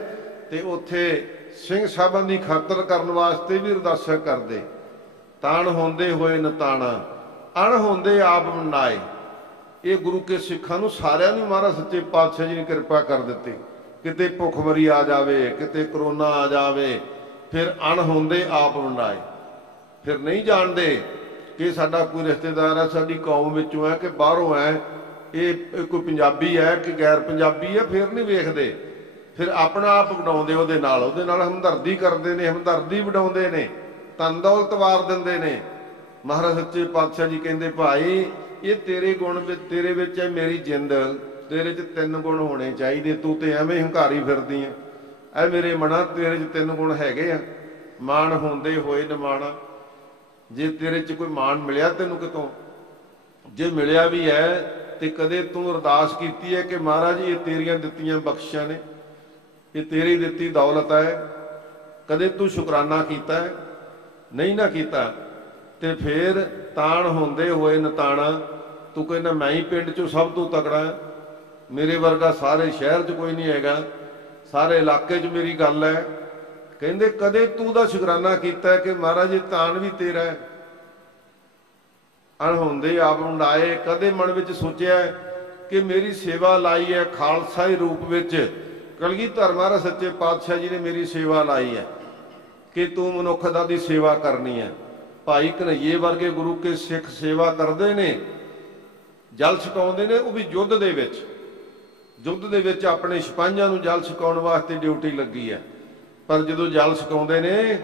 ਤੇ ਉੱਥੇ ਸਿੰਘ ਸਾਹਿਬਾਂ ਦੀ ਖਾਤਰ ਕਰਨ ਵਾਸਤੇ ਵੀ ਅਰਦਾਸਾਂ ਕਰਦੇ। ਤਾਣ ਹੁੰਦੇ ਹੋਏ ਨਤਾਣਾ, ਅਣ ਹੁੰਦੇ ਆਪ ਮਨਾਏ। ਇਹ ਗੁਰੂ ਕੇ ਸਿੱਖਾਂ ਨੂੰ ਸਾਰਿਆਂ ਨੂੰ ਮਹਾਰਾਜ ਸੱਚੇ ਪਾਤਸ਼ਾਹ ਜੀ ਨੇ ਕਿਰਪਾ ਕਰ ਦਿੱਤੀ। ਕਿਤੇ ਭੁੱਖਮਰੀ ਆ ਜਾਵੇ, ਕਿਤੇ ਕਰੋਨਾ ਆ ਜਾਵੇ, ਫਿਰ ਅਣਹੋਂਦੇ ਆਪ ਵੰਡਾਏ। ਫਿਰ ਨਹੀਂ ਜਾਣਦੇ ਕਿ ਸਾਡਾ ਕੋਈ ਰਿਸ਼ਤੇਦਾਰ ਹੈ, ਸਾਡੀ ਕੌਮ ਵਿੱਚੋਂ ਹੈ ਕਿ ਬਾਹਰੋਂ ਹੈ, ਇਹ ਕੋਈ ਪੰਜਾਬੀ ਹੈ ਕਿ ਗੈਰ ਪੰਜਾਬੀ ਹੈ, ਫਿਰ ਨਹੀਂ ਵੇਖਦੇ। ਫਿਰ ਆਪਣਾ ਆਪ ਵਡਾਉਂਦੇ ਉਹਦੇ ਨਾਲ ਹਮਦਰਦੀ ਕਰਦੇ ਨੇ, ਹਮਦਰਦੀ ਵਡਾਉਂਦੇ ਨੇ, ਧਨ ਦੌਲਤ ਵਾਰ ਦਿੰਦੇ ਨੇ। ਮਹਾਰਾਜ ਸੱਚੇ ਪਾਤਸ਼ਾਹ ਜੀ ਕਹਿੰਦੇ ਭਾਈ ਇਹ ਤੇਰੇ ਗੁਣ ਵਿੱਚ, ਤੇਰੇ ਵਿੱਚ ਹੈ ਮੇਰੀ ਜਿੰਦ, ਤੇਰੇ 'ਚ 3 ਗੁਣ ਹੋਣੇ ਚਾਹੀਦੇ। ਤੂੰ ਤੇ ਐਵੇਂ ਹੰਕਾਰੀ ਫਿਰਦੀ ਆ। ਐ ਮੇਰੇ ਮਨਾ ਤੇਰੇ 'ਚ 3 ਗੁਣ ਹੈਗੇ ਆ। ਮਾਣ ਹੁੰਦੇ ਹੋਏ ਨਿਮਾਣਾ। ਜੇ ਤੇਰੇ 'ਚ ਕੋਈ ਮਾਣ ਮਿਲਿਆ ਤੈਨੂੰ ਕਿਤੋਂ, ਜੇ ਮਿਲਿਆ ਵੀ ਹੈ ਤੇ ਕਦੇ ਤੂੰ ਅਰਦਾਸ ਕੀਤੀ ਹੈ ਕਿ ਮਹਾਰਾਜ ਇਹ ਤੇਰੀਆਂ ਦਿੱਤੀਆਂ ਬਖਸ਼ਿਸ਼ਾਂ ਨੇ, ਇਹ ਤੇਰੀ ਦਿੱਤੀ ਦੌਲਤ ਹੈ, ਕਦੇ ਤੂੰ ਸ਼ੁਕਰਾਨਾ ਕੀਤਾ ਹੈ? ਨਹੀਂ ਨਾ ਕੀਤਾ। ਤੇ ਫਿਰ ਤਾਣ ਹੁੰਦੇ ਹੋਏ ਨਤਾਣਾ, ਤੂੰ ਕਹਿੰਦਾ ਮੈਂ ਹੀ ਪਿੰਡ 'ਚੋਂ ਸਭ ਤੋਂ ਤਕੜਾ, ਮੇਰੇ ਵਰਗਾ ਸਾਰੇ ਸ਼ਹਿਰ 'ਚ ਕੋਈ ਨਹੀਂ ਹੈਗਾ, ਸਾਰੇ ਇਲਾਕੇ 'ਚ ਮੇਰੀ ਗੱਲ ਹੈ। ਕਹਿੰਦੇ ਕਦੇ ਤੂੰ ਦਾ ਸ਼ੁਕਰਾਨਾ ਕੀਤਾ ਕਿ ਮਹਾਰਾਜ ਇਹ ਤਾਣ ਵੀ ਤੇਰਾ ਹੈ? ਅਣਹੋਂਦੇ ਆਪ ਵੰਡਾਏ। ਕਦੇ ਮਨ ਵਿੱਚ ਸੋਚਿਆ ਕਿ ਮੇਰੀ ਸੇਵਾ ਲਾਈ ਹੈ ਖਾਲਸਾਈ ਰੂਪ ਵਿੱਚ, ਕਲਗੀਧਰ ਮਹਾਰਾਜ ਸੱਚੇ ਪਾਤਸ਼ਾਹ ਜੀ ਨੇ ਮੇਰੀ ਸੇਵਾ ਲਾਈ ਹੈ ਕਿ ਤੂੰ ਮਨੁੱਖਤਾ ਦੀ ਸੇਵਾ ਕਰਨੀ ਹੈ। ਭਾਈ ਕਨ੍ਹਈਏ ਵਰਗੇ ਗੁਰੂ ਕੇ ਸਿੱਖ ਸੇਵਾ ਕਰਦੇ ਨੇ, ਜਲ ਛਕਾਉਂਦੇ ਨੇ, ਉਹ ਵੀ ਯੁੱਧ ਦੇ ਵਿੱਚ। ਯੁੱਧ ਦੇ ਵਿੱਚ ਆਪਣੇ ਸਿਪਾਹੀਆਂ ਨੂੰ ਜਲ ਛਕਾਉਣ ਵਾਸਤੇ ਡਿਊਟੀ ਲੱਗੀ ਹੈ। ਪਰ ਜਦੋਂ ਜਲ ਛਕਾਉਂਦੇ ਨੇ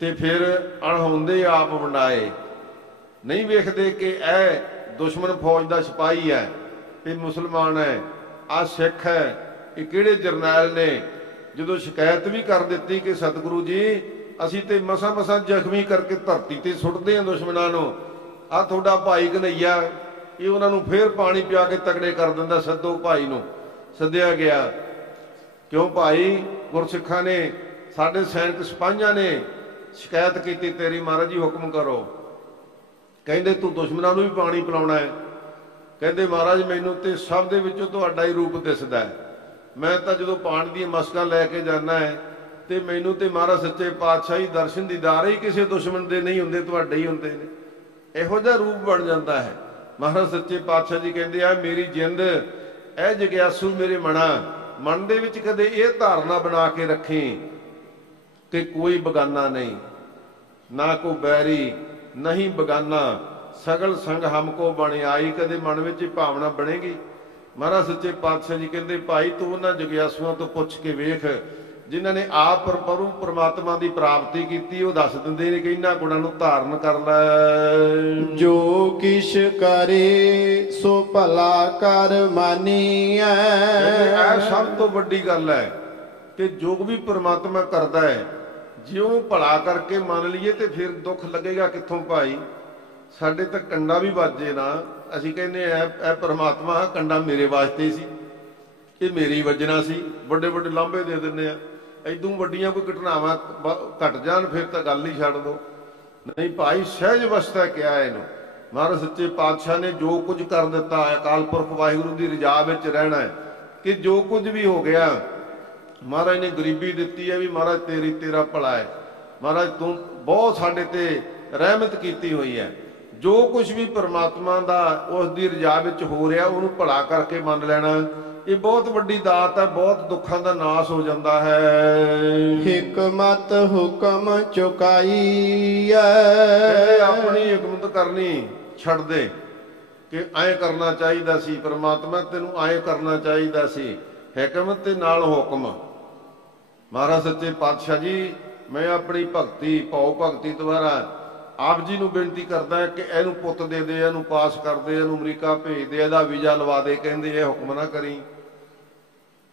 ਤੇ ਫਿਰ ਅਣਹੋਂਦੇ ਆਪ ਵੰਡਾਏ। ਨਹੀਂ ਵੇਖਦੇ ਕਿ ਇਹ ਦੁਸ਼ਮਣ ਫੌਜ ਦਾ ਸਿਪਾਹੀ ਹੈ, ਇਹ ਮੁਸਲਮਾਨ ਹੈ, ਆਹ ਸਿੱਖ ਹੈ, ਇਹ ਕਿਹੜੇ ਜਰਨੈਲ ਨੇ। ਜਦੋਂ ਸ਼ਿਕਾਇਤ ਵੀ ਕਰ ਦਿੱਤੀ ਕਿ ਸਤਿਗੁਰੂ ਜੀ ਅਸੀਂ ਤੇ ਮਸਾਂ ਜ਼ਖਮੀ ਕਰਕੇ ਧਰਤੀ ਤੇ ਸੁੱਟਦੇ ਹਾਂ ਦੁਸ਼ਮਣਾਂ ਨੂੰ, ਆਹ ਤੁਹਾਡਾ ਭਾਈ ਕਨ੍ਹਈਆ ਇਹ ਉਹਨਾਂ ਨੂੰ ਫੇਰ ਪਾਣੀ ਪਿਆ ਕੇ ਤਗੜੇ ਕਰ ਦਿੰਦਾ। ਸੱਦੋ ਭਾਈ ਨੂੰ। ਸੱਦਿਆ ਗਿਆ। ਕਿਉਂ ਭਾਈ? ਗੁਰਸਿੱਖਾਂ ਨੇ, ਸਾਡੇ ਸੈਨਿਕ ਸਿਪਾਹੀਆਂ ਨੇ ਸ਼ਿਕਾਇਤ ਕੀਤੀ ਤੇਰੀ। ਮਹਾਰਾਜ ਜੀ ਹੁਕਮ ਕਰੋ। ਕਹਿੰਦੇ ਤੂੰ ਦੁਸ਼ਮਣਾਂ ਨੂੰ ਵੀ ਪਾਣੀ ਪਿਲਾਉਣਾ ਹੈ? ਕਹਿੰਦੇ ਮਹਾਰਾਜ ਮੈਨੂੰ ਤੇ ਸਭ ਦੇ ਵਿੱਚੋਂ ਤੁਹਾਡਾ ਹੀ ਰੂਪ ਦਿਸਦਾ ਹੈ। ਮੈਂ ਤਾਂ ਜਦੋਂ ਪਾਣੀ ਦੀਆਂ ਮਸਕਾਂ ਲੈ ਕੇ ਜਾਂਦਾ ਹੈ ਤੇ ਮੈਨੂੰ ਤੇ ਮਹਾਰਾਜ ਸੱਚੇ ਪਾਤਸ਼ਾਹੀ ਦਰਸ਼ਨ ਦੀਦਾਰ ਹੀ ਕਿਸੇ ਦੁਸ਼ਮਣ ਦੇ ਨਹੀਂ ਹੁੰਦੇ, ਤੁਹਾਡੇ ਹੀ ਹੁੰਦੇ ਨੇ। ਇਹੋ ਜਿਹਾ ਰੂਪ ਬਣ ਜਾਂਦਾ ਹੈ। ਮਹਾਰਾਜ ਸੱਚੇ ਪਾਤਸ਼ਾਹ ਜੀ ਕਹਿੰਦੇ ਆ ਮੇਰੀ ਜਿੰਦ ਇਹ ਜਗਿਆਸੂ ਮੇਰੇ ਮਨ ਦੇ ਵਿੱਚ ਕਦੇ ਇਹ ਧਾਰਨਾ ਬਣਾ ਕੇ ਰੱਖੀ ਕਿ ਕੋਈ ਬਗਾਨਾ ਨਹੀਂ, ਨਾ ਕੋ ਬੈਰੀ ਨਹੀਂ ਬਗਾਨਾ, ਸਗਲ ਸੰਗ ਹਮਕੋ ਬਣ ਆਈ। ਕਦੇ ਮਨ ਵਿੱਚ ਇਹ ਭਾਵਨਾ ਬਣੇਗੀ? ਮਹਾਰਾਜ ਸੱਚੇ ਪਾਤਸ਼ਾਹ ਜੀ ਕਹਿੰਦੇ ਭਾਈ ਤੂੰ ਉਹਨਾਂ ਜਗਿਆਸੂਆਂ ਤੋਂ ਪੁੱਛ ਕੇ ਵੇਖ ਜਿਨ੍ਹਾਂ ਨੇ ਆਪ ਪ੍ਰਭੂ ਪਰਮਾਤਮਾ ਦੀ ਪ੍ਰਾਪਤੀ ਕੀਤੀ। ਉਹ ਦੱਸ ਦਿੰਦੇ ਨੇ ਕਿ ਇਹਨਾਂ ਗੁਣਾਂ ਨੂੰ ਧਾਰਨ ਕਰ ਲੈ। ਜੋ ਕਿਛ ਕਰੇ ਸੋ ਭਲਾ ਕਰ ਮਾਨੀਐ। ਇਹ ਸਭ ਤੋਂ ਵੱਡੀ ਗੱਲ ਹੈ ਕਿ ਜੋ ਵੀ ਪਰਮਾਤਮਾ ਕਰਦਾ ਹੈ ਜੇ ਉਹ ਭਲਾ ਕਰਕੇ ਮੰਨ ਲਈਏ ਤੇ ਫਿਰ ਦੁੱਖ ਲੱਗੇਗਾ ਕਿੱਥੋਂ ਭਾਈ? ਸਾਡੇ ਤਾਂ ਕੰਡਾ ਵੀ ਵੱਜੇ ਨਾ, ਅਸੀਂ ਕਹਿੰਦੇ ਇਹ ਪਰਮਾਤਮਾ ਕੰਡਾ ਮੇਰੇ ਵਾਸਤੇ ਸੀ, ਇਹ ਮੇਰੀ ਵੱਜਣਾ ਸੀ, ਵੱਡੇ ਵੱਡੇ ਲਾਂਭੇ ਦੇ ਦਿੰਦੇ ਆ। ਇਦੋਂ ਵੱਡੀਆਂ ਕੋਈ ਘਟਨਾਵਾਂ ਘਟ ਜਾਣ ਫਿਰ ਤਾਂ ਗੱਲ ਹੀ ਛੱਡ ਦੋ। ਨਹੀਂ ਭਾਈ ਸਹਿਜ ਅਵਸਥਾ ਕਿਹਾ ਇਹਨੂੰ। ਮਹਾਰਾਜ ਸੱਚੇ ਪਾਤਸ਼ਾਹ ਨੇ ਜੋ ਕੁਝ ਕਰ ਦਿੱਤਾ ਹੈ, ਅਕਾਲ ਪੁਰਖ ਵਾਹਿਗੁਰੂ ਦੀ ਰਜਾ ਵਿੱਚ ਰਹਿਣਾ ਹੈ ਕਿ ਜੋ ਕੁਝ ਵੀ ਹੋ ਗਿਆ ਮਹਾਰਾਜ ਨੇ ਗਰੀਬੀ ਦਿੱਤੀ ਹੈ ਵੀ ਮਹਾਰਾਜ ਤੇਰਾ ਭਲਾ ਹੈ। ਮਹਾਰਾਜ ਤੂੰ ਬਹੁਤ ਸਾਡੇ ਤੇ ਰਹਿਮਤ ਕੀਤੀ ਹੋਈ ਹੈ। ਜੋ ਕੁਝ ਵੀ ਪਰਮਾਤਮਾ ਦਾ ਉਸ ਦੀ ਰਜਾ ਵਿੱਚ ਹੋ ਰਿਹਾ ਉਹਨੂੰ ਭਲਾ ਕਰਕੇ ਮੰਨ ਲੈਣਾ, ਇਹ ਬਹੁਤ ਵੱਡੀ ਦਾਤ ਹੈ। ਬਹੁਤ ਦੁੱਖਾਂ ਦਾ ਨਾਸ ਹੋ ਜਾਂਦਾ ਹੈ। ਹਿਕਮਤ ਹੁਕਮ ਚੁਕਾਈ ਆਪਣੀ ਹਿਕਮਤ ਕਰਨੀ ਛੱਡ ਦੇ ਕਿ ਐਂ ਕਰਨਾ ਚਾਹੀਦਾ ਸੀ, ਪਰਮਾਤਮਾ ਤੈਨੂੰ ਐਂ ਕਰਨਾ ਚਾਹੀਦਾ ਸੀ। ਹਿਕਮਤ ਤੇ ਨਾਲ ਹੁਕਮ। ਮਹਾਰਾਜ ਸੱਚੇ ਪਾਤਸ਼ਾਹ ਜੀ ਮੈਂ ਆਪਣੀ ਭਗਤੀ ਭਾਉ ਭਗਤੀ ਦੁਆਰਾ ਆਪ ਜੀ ਨੂੰ ਬੇਨਤੀ ਕਰਦਾ ਕਿ ਇਹਨੂੰ ਪੁੱਤ ਦੇ ਦੇ, ਇਹਨੂੰ ਪਾਸ ਕਰ ਦੇ, ਇਹਨੂੰ ਅਮਰੀਕਾ ਭੇਜ ਦੇ, ਇਹਦਾ ਵੀਜ਼ਾ ਲਵਾ ਦੇ। ਕਹਿੰਦੇ ਇਹ ਹੁਕਮ ਨਾ ਕਰੀ,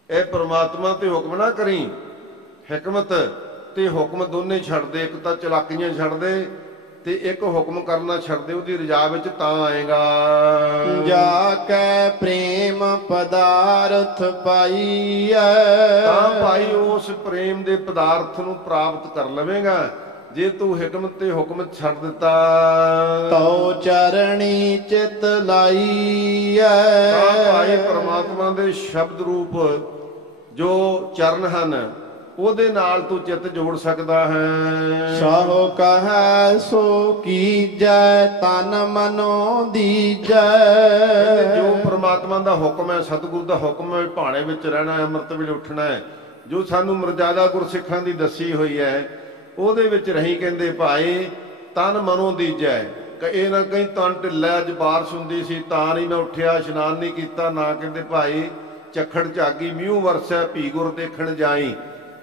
ਇਹ ਪਰਮਾਤਮਾ ਤੇ ਹੁਕਮ ਨਾ ਕਰੀ। ਹਿਕਮਤ ਤੇ ਹੁਕਮ ਦੋਨੇ ਛੱਡ ਦੇ। ਇੱਕ ਤਾਂ ਚਲਾਕੀਆਂ ਛੱਡ ਦੇ ਤੇ ਇੱਕ ਹੁਕਮ ਕਰਨਾ ਛੱਡ ਦੇ। ਉਹਦੀ ਰਜਾ ਵਿੱਚ ਤਾਂ ਆਏਗਾ। ਜਾ ਕੈ ਪ੍ਰੇਮ ਪਦਾਰਥ ਪਾਈਐ। ਤਾਂ ਭਾਈ ਉਸ ਪ੍ਰੇਮ ਦੇ ਪਦਾਰਥ ਨੂੰ ਪ੍ਰਾਪਤ ਕਰ ਲਵੇਂਗਾ ਜੇ ਤੂੰ ਹਿਕਮਤ ਤੇ ਹੁਕਮ ਛੱਡ ਦਿੱਤਾ। ਤਉ ਚਰਣੀ ਚਿਤ ਲਾਈਐ। ਤਾਂ ਭਾਈ ਪਰਮਾਤਮਾ ਦੇ ਸ਼ਬਦ ਰੂਪ ਜੋ ਚਰਨ ਹਨ ਉਹਦੇ ਨਾਲ ਤੂੰ ਚਿੱਤ ਜੋੜ ਸਕਦਾ ਹੈ। ਸਹੁ ਕਹੈ ਸੋ ਕੀਜੈ ਤਨ ਮਨੋ ਦੀਜੈ। ਜੋ ਪ੍ਰਮਾਤਮਾ ਦਾ ਹੁਕਮ ਹੈ, ਸਤਿਗੁਰੂ ਦਾ ਹੁਕਮ ਹੈ, ਭਾਣੇ ਵਿੱਚ ਰਹਿਣਾ, ਅੰਮ੍ਰਿਤ ਵੇਲੇ ਉੱਠਣਾ ਹੈ, ਜੋ ਸਾਨੂੰ ਮਰਜ਼ਾਦਾ ਗੁਰਸਿੱਖਾਂ ਦੀ ਦੱਸੀ ਹੋਈ ਹੈ, ਉਹਦੇ ਵਿੱਚ ਰਹੀ। ਕਹਿੰਦੇ ਭਾਈ ਤਨ ਮਨੋ ਦੀਜੈ। ਇਹ ਨਾ ਕਹੀਂ ਤਨ ਢਿੱਲਾ, ਅੱਜ ਬਾਰਿਸ਼ ਹੁੰਦੀ ਸੀ ਤਾਂ ਨਹੀਂ ਮੈਂ ਉੱਠਿਆ, ਇਸ਼ਨਾਨ ਨਹੀਂ ਕੀਤਾ, ਨਾ ਕਹਿੰਦੇ ਭਾਈ ਝੱਖੜ ਝਾਗੀ ਮੀਂਹ ਵਰਸੈ ਭੀ ਗੁਰ ਦੇਖਣ ਜਾਈ,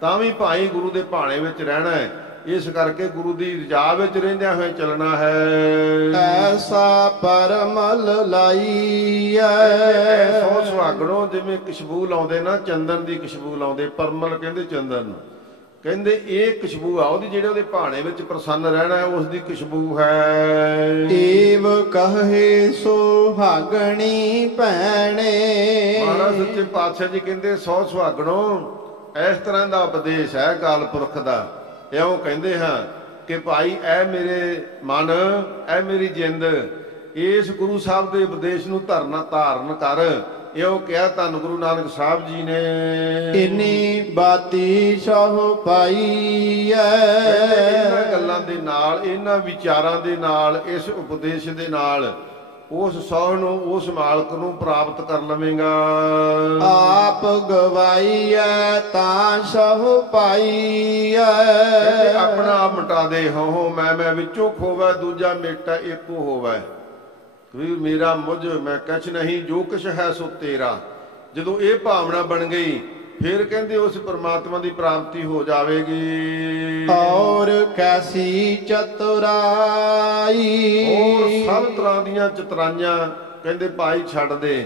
ਤਾਂ ਵੀ ਭਾਈ ਗੁਰੂ ਦੇ ਭਾਣੇ ਵਿੱਚ ਰਹਿਣਾ ਹੈ। ਇਸ ਕਰਕੇ ਗੁਰੂ ਦੀ ਰਜਾ ਵਿੱਚ ਰਹਿੰਦਿਆਂ ਹੋਏ ਚੱਲਣਾ ਹੈ। ਐਸਾ ਪਰਮਲ ਲਾਈਐ। ਸੋ ਸੁਹਾਗਣੋ, ਜਿਵੇਂ ਖੁਸ਼ਬੂ ਲਾਉਂਦੇ ਨਾ, ਚੰਦਨ ਦੀ ਖੁਸ਼ਬੂ ਲਾਉਂਦੇ, ਪਰਮਲ ਕਹਿੰਦੇ ਚੰਦਨ ਨੂੰ, ਕਹਿੰਦੇ ਇਹ ਖੁਸ਼ਬੂ ਆ ਉਹਦੀ, ਜਿਹੜੇ ਉਹਦੇ ਭਾਣੇ ਵਿੱਚ ਪ੍ਰਸੰਨ ਰਹਿਣਾ ਹੈ, ਉਸ ਦੀ ਖੁਸ਼ਬੂ ਹੈ। ਏਵ ਕਹੇ ਸੁਹਾਗਣੀ ਭੈਣੇ। ਮਹਾਰਾਜ ਸੱਚੇ ਪਾਤਸ਼ਾਹ ਜੀ ਕਹਿੰਦੇ ਸੋ ਸੁਹਾਗਣੋ, ਇਸ ਤਰ੍ਹਾਂ ਦਾ ਉਪਦੇਸ਼ ਹੈ ਅਕਾਲ ਪੁਰਖ ਦਾ। ਇਉਂ ਕਹਿੰਦੇ ਹਾਂ ਕਿ ਭਾਈ ਐ ਮੇਰੇ ਮਨ, ਐ ਮੇਰੀ ਜਿੰਦ, ਇਸ ਗੁਰੂ ਸਾਹਿਬ ਦੇ ਉਪਦੇਸ਼ ਨੂੰ ਧਾਰਨ ਕਰ। ਇਉਂ ਕਿਹਾ ਧੰਨ ਗੁਰੂ ਨਾਨਕ ਸਾਹਿਬ ਜੀ ਨੇ। ਇਨੀ ਬਾਤੀ ਸਹੁ ਪਾਈਐ। ਇਹਨਾਂ ਗੱਲਾਂ ਦੇ ਨਾਲ, ਇਹਨਾਂ ਵਿਚਾਰਾਂ ਦੇ ਨਾਲ, ਇਸ ਉਪਦੇਸ਼ ਦੇ ਨਾਲ ਉਸ ਸਹੁ ਨੂੰ, ਉਸ ਮਾਲਕ ਨੂੰ ਪ੍ਰਾਪਤ ਕਰ ਲਵੇਂਗਾ। ਆਪ ਗਵਾਈਐ ਤਾਂ ਸਹੁ ਪਾਈਐ। ਆਪਣਾ ਆਪ ਮਿਟਾ ਦੇ, ਹੋ ਮੈਂ ਵਿੱਚੋਂ ਖੋਵੈ, ਦੂਜਾ ਮੇਟਾ ਏਕੋ ਹੋਵੈ। ਵੀ ਮੇਰਾ ਮੁਝ ਮੈਂ ਕਛ ਨਹੀਂ, ਜੋ ਕੁਛ ਹੈ ਸੋ ਤੇਰਾ। ਜਦੋਂ ਇਹ ਭਾਵਨਾ ਬਣ ਗਈ, ਫਿਰ ਕਹਿੰਦੇ ਉਸ ਪਰਮਾਤਮਾ ਦੀ ਪ੍ਰਾਪਤੀ ਹੋ ਜਾਵੇਗੀ। ਔਰ ਕੈਸੀ ਚਤੁਰਾਈ। ਹੋਰ ਸਭ ਤਰ੍ਹਾਂ ਦੀਆਂ ਚਤੁਰਾਈਆਂ ਕਹਿੰਦੇ ਭਾਈ ਛੱਡ ਦੇ।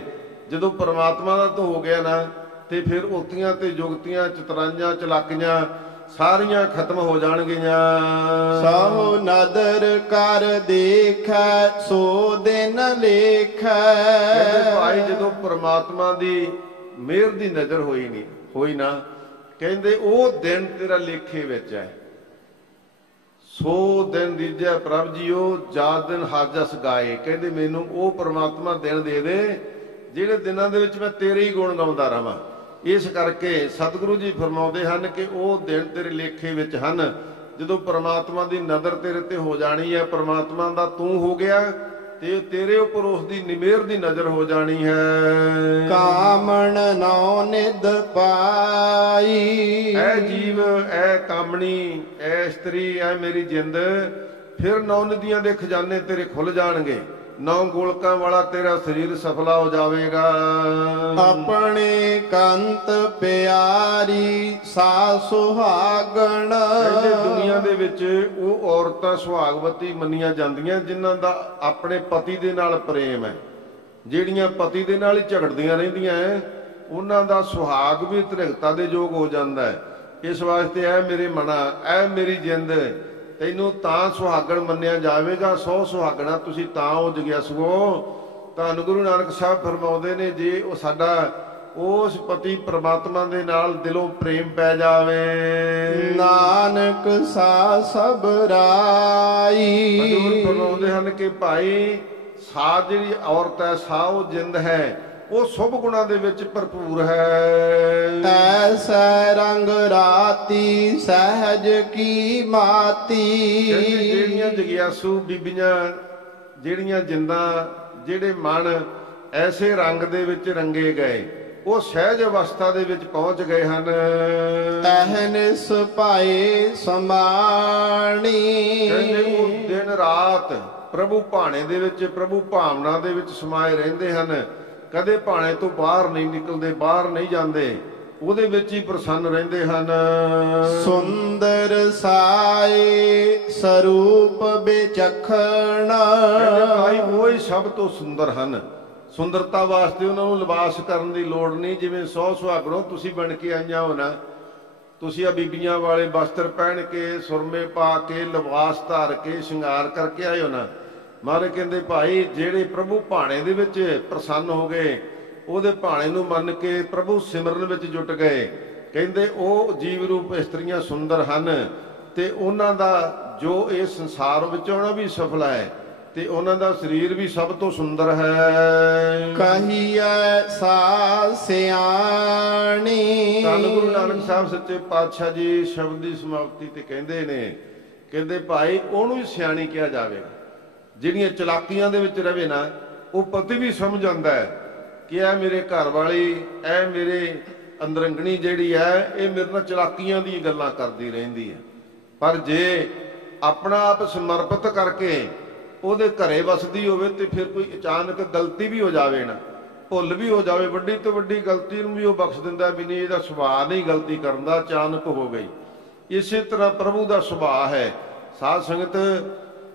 ਜਦੋਂ ਪਰਮਾਤਮਾ ਦਾ ਤੋਂ ਹੋ ਗਿਆ ਨਾ, ਤੇ ਫਿਰ ਉਕਤੀਆਂ ਤੇ ਜੁਗਤੀਆਂ, ਚਤੁਰਾਈਆਂ, ਚਲਾਕੀਆਂ ਸਾਰੀਆਂ ਖਤਮ ਹੋ ਜਾਣਗੀਆਂ। ਸਹੁ ਨਦਰ ਕਰ ਦੇਖੈ ਸੋ ਦਿਨ ਲੇਖੈ। ਕਹਿੰਦੇ ਭਾਈ ਜਦੋਂ ਪ੍ਰਮਾਤਮਾ ਦੀ ਮਿਹਰ ਦੀ ਨਜ਼ਰ ਹੋਈ ਨਾ, ਕਹਿੰਦੇ ਉਹ ਦਿਨ ਤੇਰਾ ਲੇਖੇ ਵਿੱਚ ਹੈ। ਸੋ ਦਿਨ ਦੀਜੈ ਪ੍ਰਭ ਜੀਓ, ਜਾ ਦਿਨ ਹਾਜਸ ਗਾਏ। ਕਹਿੰਦੇ ਮੈਨੂੰ ਉਹ ਪ੍ਰਮਾਤਮਾ ਦਿਨ ਦੇ ਦੇ, ਜਿਹੜੇ ਦਿਨਾਂ ਦੇ ਵਿੱਚ ਮੈਂ ਤੇਰੇ ਹੀ ਗੁਣ ਗਾਉਂਦਾ ਰਵਾਂ। ਇਸ ਕਰਕੇ ਸਤਿਗੁਰੂ ਜੀ ਫਰਮਾਉਂਦੇ ਹਨ ਕਿ ਉਹ ਦਿਨ ਤੇਰੇ ਲੇਖੇ ਵਿੱਚ ਹਨ, ਜਦੋਂ ਪ੍ਰਮਾਤਮਾ ਦੀ ਨਜ਼ਰ ਤੇਰੇ ਤੇ ਹੋ ਜਾਣੀ ਹੈ, ਪ੍ਰਮਾਤਮਾ ਦਾ ਤੂੰ ਹੋ ਗਿਆ, ਤੇ ਤੇਰੇ ਉੱਪਰ ਉਸ ਦੀ ਨਿਮੇਰ ਦੀ ਨਜ਼ਰ ਹੋ ਜਾਣੀ ਹੈ। ਕਾਮਣ ਨੌ ਨਿਧ ਪਾਈ। ਐ ਜੀਵ, ਐ ਕਾਮਣੀ, ਐ ਇਸਤਰੀ, ਐ ਮੇਰੀ ਜਿੰਦ, ਫਿਰ ਨੌ ਨਦੀਆਂ ਦੇ ਖਜ਼ਾਨੇ ਤੇਰੇ ਖੁੱਲ ਜਾਣਗੇ। 9 ਗੋਲਕਾਂ ਵਾਲਾ ਤੇਰਾ ਸਰੀਰ ਸਫਲਾ ਹੋ ਜਾਵੇਗਾ। ਆਪਣੇ ਕੰਤ ਪਿਆਰੀ ਸਾ ਸੁਹਾਗਣ। ਕਹਿੰਦੇ ਦੁਨੀਆ ਦੇ ਵਿੱਚ ਉਹ ਔਰਤਾਂ ਸੁਹਾਗਵਤੀ ਮੰਨੀਆਂ ਜਾਂਦੀਆਂ ਜਿਨ੍ਹਾਂ ਦਾ ਆਪਣੇ ਪਤੀ ਦੇ ਨਾਲ ਪ੍ਰੇਮ ਹੈ, ਜਿਹੜੀਆਂ ਪਤੀ ਦੇ ਨਾਲ ਹੀ ਝਗੜਦੀਆਂ ਰਹਿੰਦੀਆਂ ਹੈ, ਉਹਨਾਂ ਦਾ ਸੁਹਾਗ ਵੀ ਤ੍ਰਿਗਤਾ ਦੇ ਯੋਗ ਹੋ ਜਾਂਦਾ ਹੈ। ਇਸ ਵਾਸਤੇ ਐ ਮੇਰੇ ਮਨਾ, ਐ ਮੇਰੀ ਜਿੰਦ, ਤੈਨੂੰ ਤਾਂ ਸੁਹਾਗਣ ਮੰਨਿਆ ਜਾਵੇਗਾ। 100 ਸੁਹਾਗਣਾ ਤੁਸੀਂ ਤਾਂ ਹੋ ਜਗਿਆਸੂਓ। ਧੰਨ ਗੁਰੂ ਨਾਨਕ ਸਾਹਿਬ ਫਰਮਾਉਂਦੇ ਨੇ, ਜੇ ਉਹ ਸਾਡਾ ਉਸ ਪਤੀ ਪ੍ਰਮਾਤਮਾ ਦੇ ਨਾਲ ਦਿਲੋਂ ਪ੍ਰੇਮ ਪੈ ਜਾਵੇ, ਨਾਨਕ ਸਾ ਸਬਰਾਈ। ਹਜ਼ੂਰ ਫਰਮਾਉਂਦੇ ਹਨ ਕਿ ਭਾਈ ਸਾ ਜਿਹੜੀ ਔਰਤ ਹੈ, ਸਾ ਉਹ ਜਿੰਦ ਹੈ, ਉਹ ਸੁਭ ਗੁਣਾਂ ਦੇ ਵਿੱਚ ਭਰਪੂਰ ਹੈ। ਐਸੈ ਰੰਗ ਰਾਤੀ ਸਹਿਜ ਕੀ ਮਾਤੀ। ਜਿਹੜੀਆਂ ਜਗਿਆਸੂ ਬੀਬੀਆਂ, ਜਿਹੜੀਆਂ ਜਿੰਦਾਂ, ਜਿਹੜੇ ਮਨ ਐਸੇ ਰੰਗ ਦੇ ਵਿੱਚ ਰੰਗੇ ਗਏ, ਉਹ ਸਹਿਜ ਅਵਸਥਾ ਦੇ ਵਿੱਚ ਪਹੁੰਚ ਗਏ ਹਨ। ਅਹਨਿਸ ਪਾਏ ਸਮਾਣੀ। ਕਹਿੰਦੇ ਉਹ ਦਿਨ ਰਾਤ ਪ੍ਰਭੂ ਭਾਣੇ ਦੇ ਵਿੱਚ, ਪ੍ਰਭੂ ਭਾਵਨਾ ਦੇ ਵਿੱਚ ਸਮਾਏ ਰਹਿੰਦੇ ਹਨ। ਕਦੇ ਭਾਣੇ ਤੋਂ ਬਾਹਰ ਨਹੀਂ ਨਿਕਲਦੇ, ਬਾਹਰ ਨਹੀਂ ਜਾਂਦੇ, ਉਹਦੇ ਵਿੱਚ ਹੀ ਪ੍ਰਸੰਨ ਰਹਿੰਦੇ ਹਨ। ਸੁੰਦਰ ਸਾਏ ਸਰੂਪ ਵਿਚਖਣ। ਭਾਈ ਉਹ ਹੀ ਸਭ ਤੋਂ ਸੁੰਦਰ ਹਨ। ਸੁੰਦਰਤਾ ਵਾਸਤੇ ਉਹਨਾਂ ਨੂੰ ਲਿਬਾਸ ਕਰਨ ਦੀ ਲੋੜ ਨਹੀਂ। ਜਿਵੇਂ 100 ਸੁਹਾਗਣੋਂ ਤੁਸੀਂ ਬਣ ਕੇ ਆਈਆਂ ਹੋ ਨਾ, ਤੁਸੀਂ ਆ ਬੀਬੀਆਂ ਵਾਲੇ ਵਸਤਰ ਪਹਿਨ ਕੇ, ਸੁਰਮੇ ਪਾ ਕੇ, ਲਿਬਾਸ ਧਾਰ ਕੇ, ਸ਼ਿੰਗਾਰ ਕਰਕੇ ਆਏ ਹੋ ਨਾ, ਮਹਾਰਾਜ ਕਹਿੰਦੇ ਭਾਈ ਜਿਹੜੇ ਪ੍ਰਭੂ ਭਾਣੇ ਦੇ ਵਿੱਚ ਪ੍ਰਸੰਨ ਹੋ ਗਏ, ਉਹਦੇ ਭਾਣੇ ਨੂੰ ਮੰਨ ਕੇ ਪ੍ਰਭੂ ਸਿਮਰਨ ਵਿੱਚ ਜੁਟ ਗਏ, ਕਹਿੰਦੇ ਉਹ ਜੀਵ ਰੂਪ ਇਸਤਰੀਆਂ ਸੁੰਦਰ ਹਨ, ਤੇ ਉਹਨਾਂ ਦਾ ਜੋ ਇਸ ਸੰਸਾਰ ਵਿੱਚ ਆਉਣਾ ਵੀ ਸਫਲ ਹੈ। ਤੇ ਉਹਨਾਂ ਦਾ ਸਰੀਰ ਵੀ ਸਭ ਤੋਂ ਸੁੰਦਰ ਹੈ। ਕਹੀਐ ਸਾ ਸਿਆਣੀ। ਧੰਨ ਗੁਰੂ ਨਾਨਕ ਸਾਹਿਬ ਸੱਚੇ ਪਾਤਸ਼ਾਹ ਜੀ ਸ਼ਬਦ ਦੀ ਸਮਾਪਤੀ ਤੇ ਕਹਿੰਦੇ ਨੇ, ਕਹਿੰਦੇ ਭਾਈ ਉਹਨੂੰ ਹੀ ਸਿਆਣੀ ਕਿਹਾ ਜਾਵੇਗਾ ਜਿਹੜੀਆਂ ਚਲਾਕੀਆਂ ਦੇ ਵਿੱਚ ਰਵੇ ਨਾ। ਉਹ ਪਤੀ ਵੀ ਸਮਝ ਆਉਂਦਾ ਹੈ ਕਿ ਇਹ ਮੇਰੇ ਘਰ ਵਾਲੀ, ਇਹ ਮੇਰੇ ਅੰਦਰੰਗਣੀ ਜਿਹੜੀ ਹੈ, ਇਹ ਮੇਰੇ ਨਾਲ ਚਲਾਕੀਆਂ ਦੀ ਗੱਲਾਂ ਕਰਦੀ ਰਹਿੰਦੀ ਹੈ। ਪਰ ਜੇ ਆਪਣਾ ਆਪ ਸਮਰਪਿਤ ਕਰਕੇ ਉਹਦੇ ਘਰੇ ਵਸਦੀ ਹੋਵੇ ਤੇ ਫਿਰ ਕੋਈ ਅਚਾਨਕ ਗਲਤੀ ਵੀ ਹੋ ਜਾਵੇ ਨਾ, ਭੁੱਲ ਵੀ ਹੋ ਜਾਵੇ, ਵੱਡੀ ਤੋਂ ਵੱਡੀ ਗਲਤੀ ਨੂੰ ਵੀ ਉਹ ਬਖਸ਼ ਦਿੰਦਾ ਵੀ ਨਹੀਂ, ਇਹਦਾ ਸੁਭਾਅ ਨਹੀਂ ਗਲਤੀ ਕਰਨ ਦਾ, ਅਚਾਨਕ ਹੋ ਗਈ। ਇਸੇ ਤਰ੍ਹਾਂ ਪ੍ਰਭੂ ਦਾ ਸੁਭਾਅ ਹੈ। ਸਾਧ ਸੰਗਤ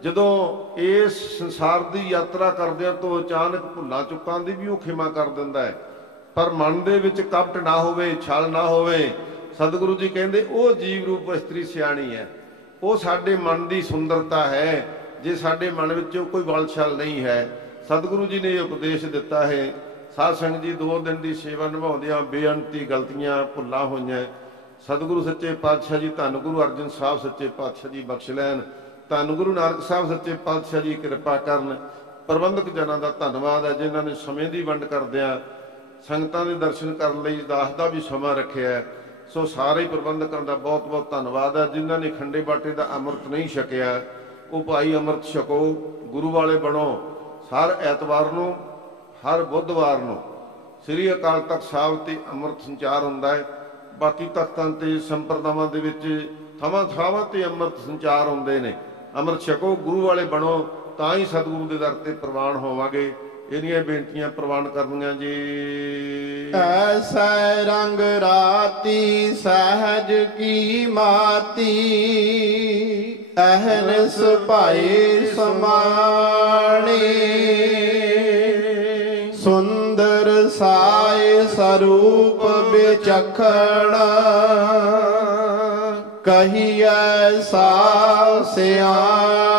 ਜਦੋਂ ਇਸ ਸੰਸਾਰ ਦੀ ਯਾਤਰਾ ਕਰਦਿਆਂ ਤੋਂ ਅਚਾਨਕ ਭੁੱਲਾਂ ਚੁੱਕਾਂ ਦੀ ਵੀ ਉਹ ਖਿਮਾ ਕਰ ਦਿੰਦਾ ਹੈ। ਪਰ ਮਨ ਦੇ ਵਿੱਚ ਕਪਟ ਨਾ ਹੋਵੇ, ਛਲ ਨਾ ਹੋਵੇ। ਸਤਿਗੁਰੂ ਜੀ ਕਹਿੰਦੇ ਉਹ ਜੀਵ ਰੂਪ ਇਸਤਰੀ ਸਿਆਣੀ ਹੈ। ਉਹ ਸਾਡੇ ਮਨ ਦੀ ਸੁੰਦਰਤਾ ਹੈ। ਜੇ ਸਾਡੇ ਮਨ ਵਿੱਚ ਕੋਈ ਵਲ ਛਲ ਨਹੀਂ ਹੈ, ਸਤਿਗੁਰੂ ਜੀ ਨੇ ਇਹ ਉਪਦੇਸ਼ ਦਿੱਤਾ ਹੈ। ਸਾਧ ਸੰਗਤ ਜੀ 2 ਦਿਨ ਦੀ ਸੇਵਾ ਨਿਭਾਉਂਦਿਆਂ ਬੇਅੰਤੀ ਗਲਤੀਆਂ ਭੁੱਲਾਂ ਹੋਈਆਂ। ਸਤਿਗੁਰੂ ਸੱਚੇ ਪਾਤਸ਼ਾਹ ਜੀ, ਧੰਨ ਗੁਰੂ ਅਰਜਨ ਸਾਹਿਬ ਸੱਚੇ ਪਾਤਸ਼ਾਹ ਜੀ ਬਖਸ਼ ਲੈਣ। ਧੰਨ ਗੁਰੂ ਨਾਨਕ ਸਾਹਿਬ ਸੱਚੇ ਪਾਤਸ਼ਾਹ ਜੀ ਕਿਰਪਾ ਕਰਨ। ਪ੍ਰਬੰਧਕ ਜਨਾਂ ਦਾ ਧੰਨਵਾਦ ਹੈ ਜਿਨ੍ਹਾਂ ਨੇ ਸਮੇਂ ਦੀ ਵੰਡ ਕਰਦਿਆਂ ਸੰਗਤਾਂ ਦੇ ਦਰਸ਼ਨ ਕਰਨ ਲਈ ਦਾਸ ਦਾ ਵੀ ਸਮਾਂ ਰੱਖਿਆ। ਸੋ ਸਾਰੇ ਪ੍ਰਬੰਧਕਾਂ ਦਾ ਬਹੁਤ ਬਹੁਤ ਧੰਨਵਾਦ ਹੈ। ਜਿਨ੍ਹਾਂ ਨੇ ਖੰਡੇ ਬਾਟੇ ਦਾ ਅੰਮ੍ਰਿਤ ਨਹੀਂ ਛਕਿਆ, ਉਹ ਭਾਈ ਅੰਮ੍ਰਿਤ ਛਕੋ, ਗੁਰੂ ਵਾਲੇ ਬਣੋ। ਹਰ ਐਤਵਾਰ ਨੂੰ, ਹਰ ਬੁੱਧਵਾਰ ਨੂੰ ਸ੍ਰੀ ਅਕਾਲ ਤਖਤ ਸਾਹਿਬ ਤੇ ਅੰਮ੍ਰਿਤ ਸੰਚਾਰ ਹੁੰਦਾ ਹੈ। ਬਾਕੀ ਤਖਤਾਂ ਤੇ ਸੰਪਰਦਾਵਾਂ ਦੇ ਵਿੱਚ ਥਾਵਾਂ ਥਾਵਾਂ ਤੇ ਅੰਮ੍ਰਿਤ ਸੰਚਾਰ ਹੁੰਦੇ ਨੇ। ਅੰਮ੍ਰਿਤ ਛਕੋ, ਗੁਰੂ ਵਾਲੇ ਬਣੋ, ਤਾਂ ਹੀ ਸਤਿਗੁਰੂ ਦੇ ਦਰ ਤੇ ਪ੍ਰਵਾਨ ਹੋਵਾਂਗੇ। ਇਹਦੀਆਂ ਬੇਨਤੀਆਂ ਪ੍ਰਵਾਨ ਕਰਨੀਆਂ ਜੀ। ਐਸੈ ਰੰਗ ਰਾਤੀ ਸਹਿਜ ਕੀ ਮਾਤੀ, ਅਹਨਿਸ ਭਾਏ ਸਮਾਣੀ। ਸੁੰਦਰ ਸਾਏ ਸਰੂਪ ਵਿਚਖਣਾ, ਕਹੀਐ ਸਾ ਸਿਆਣੀ।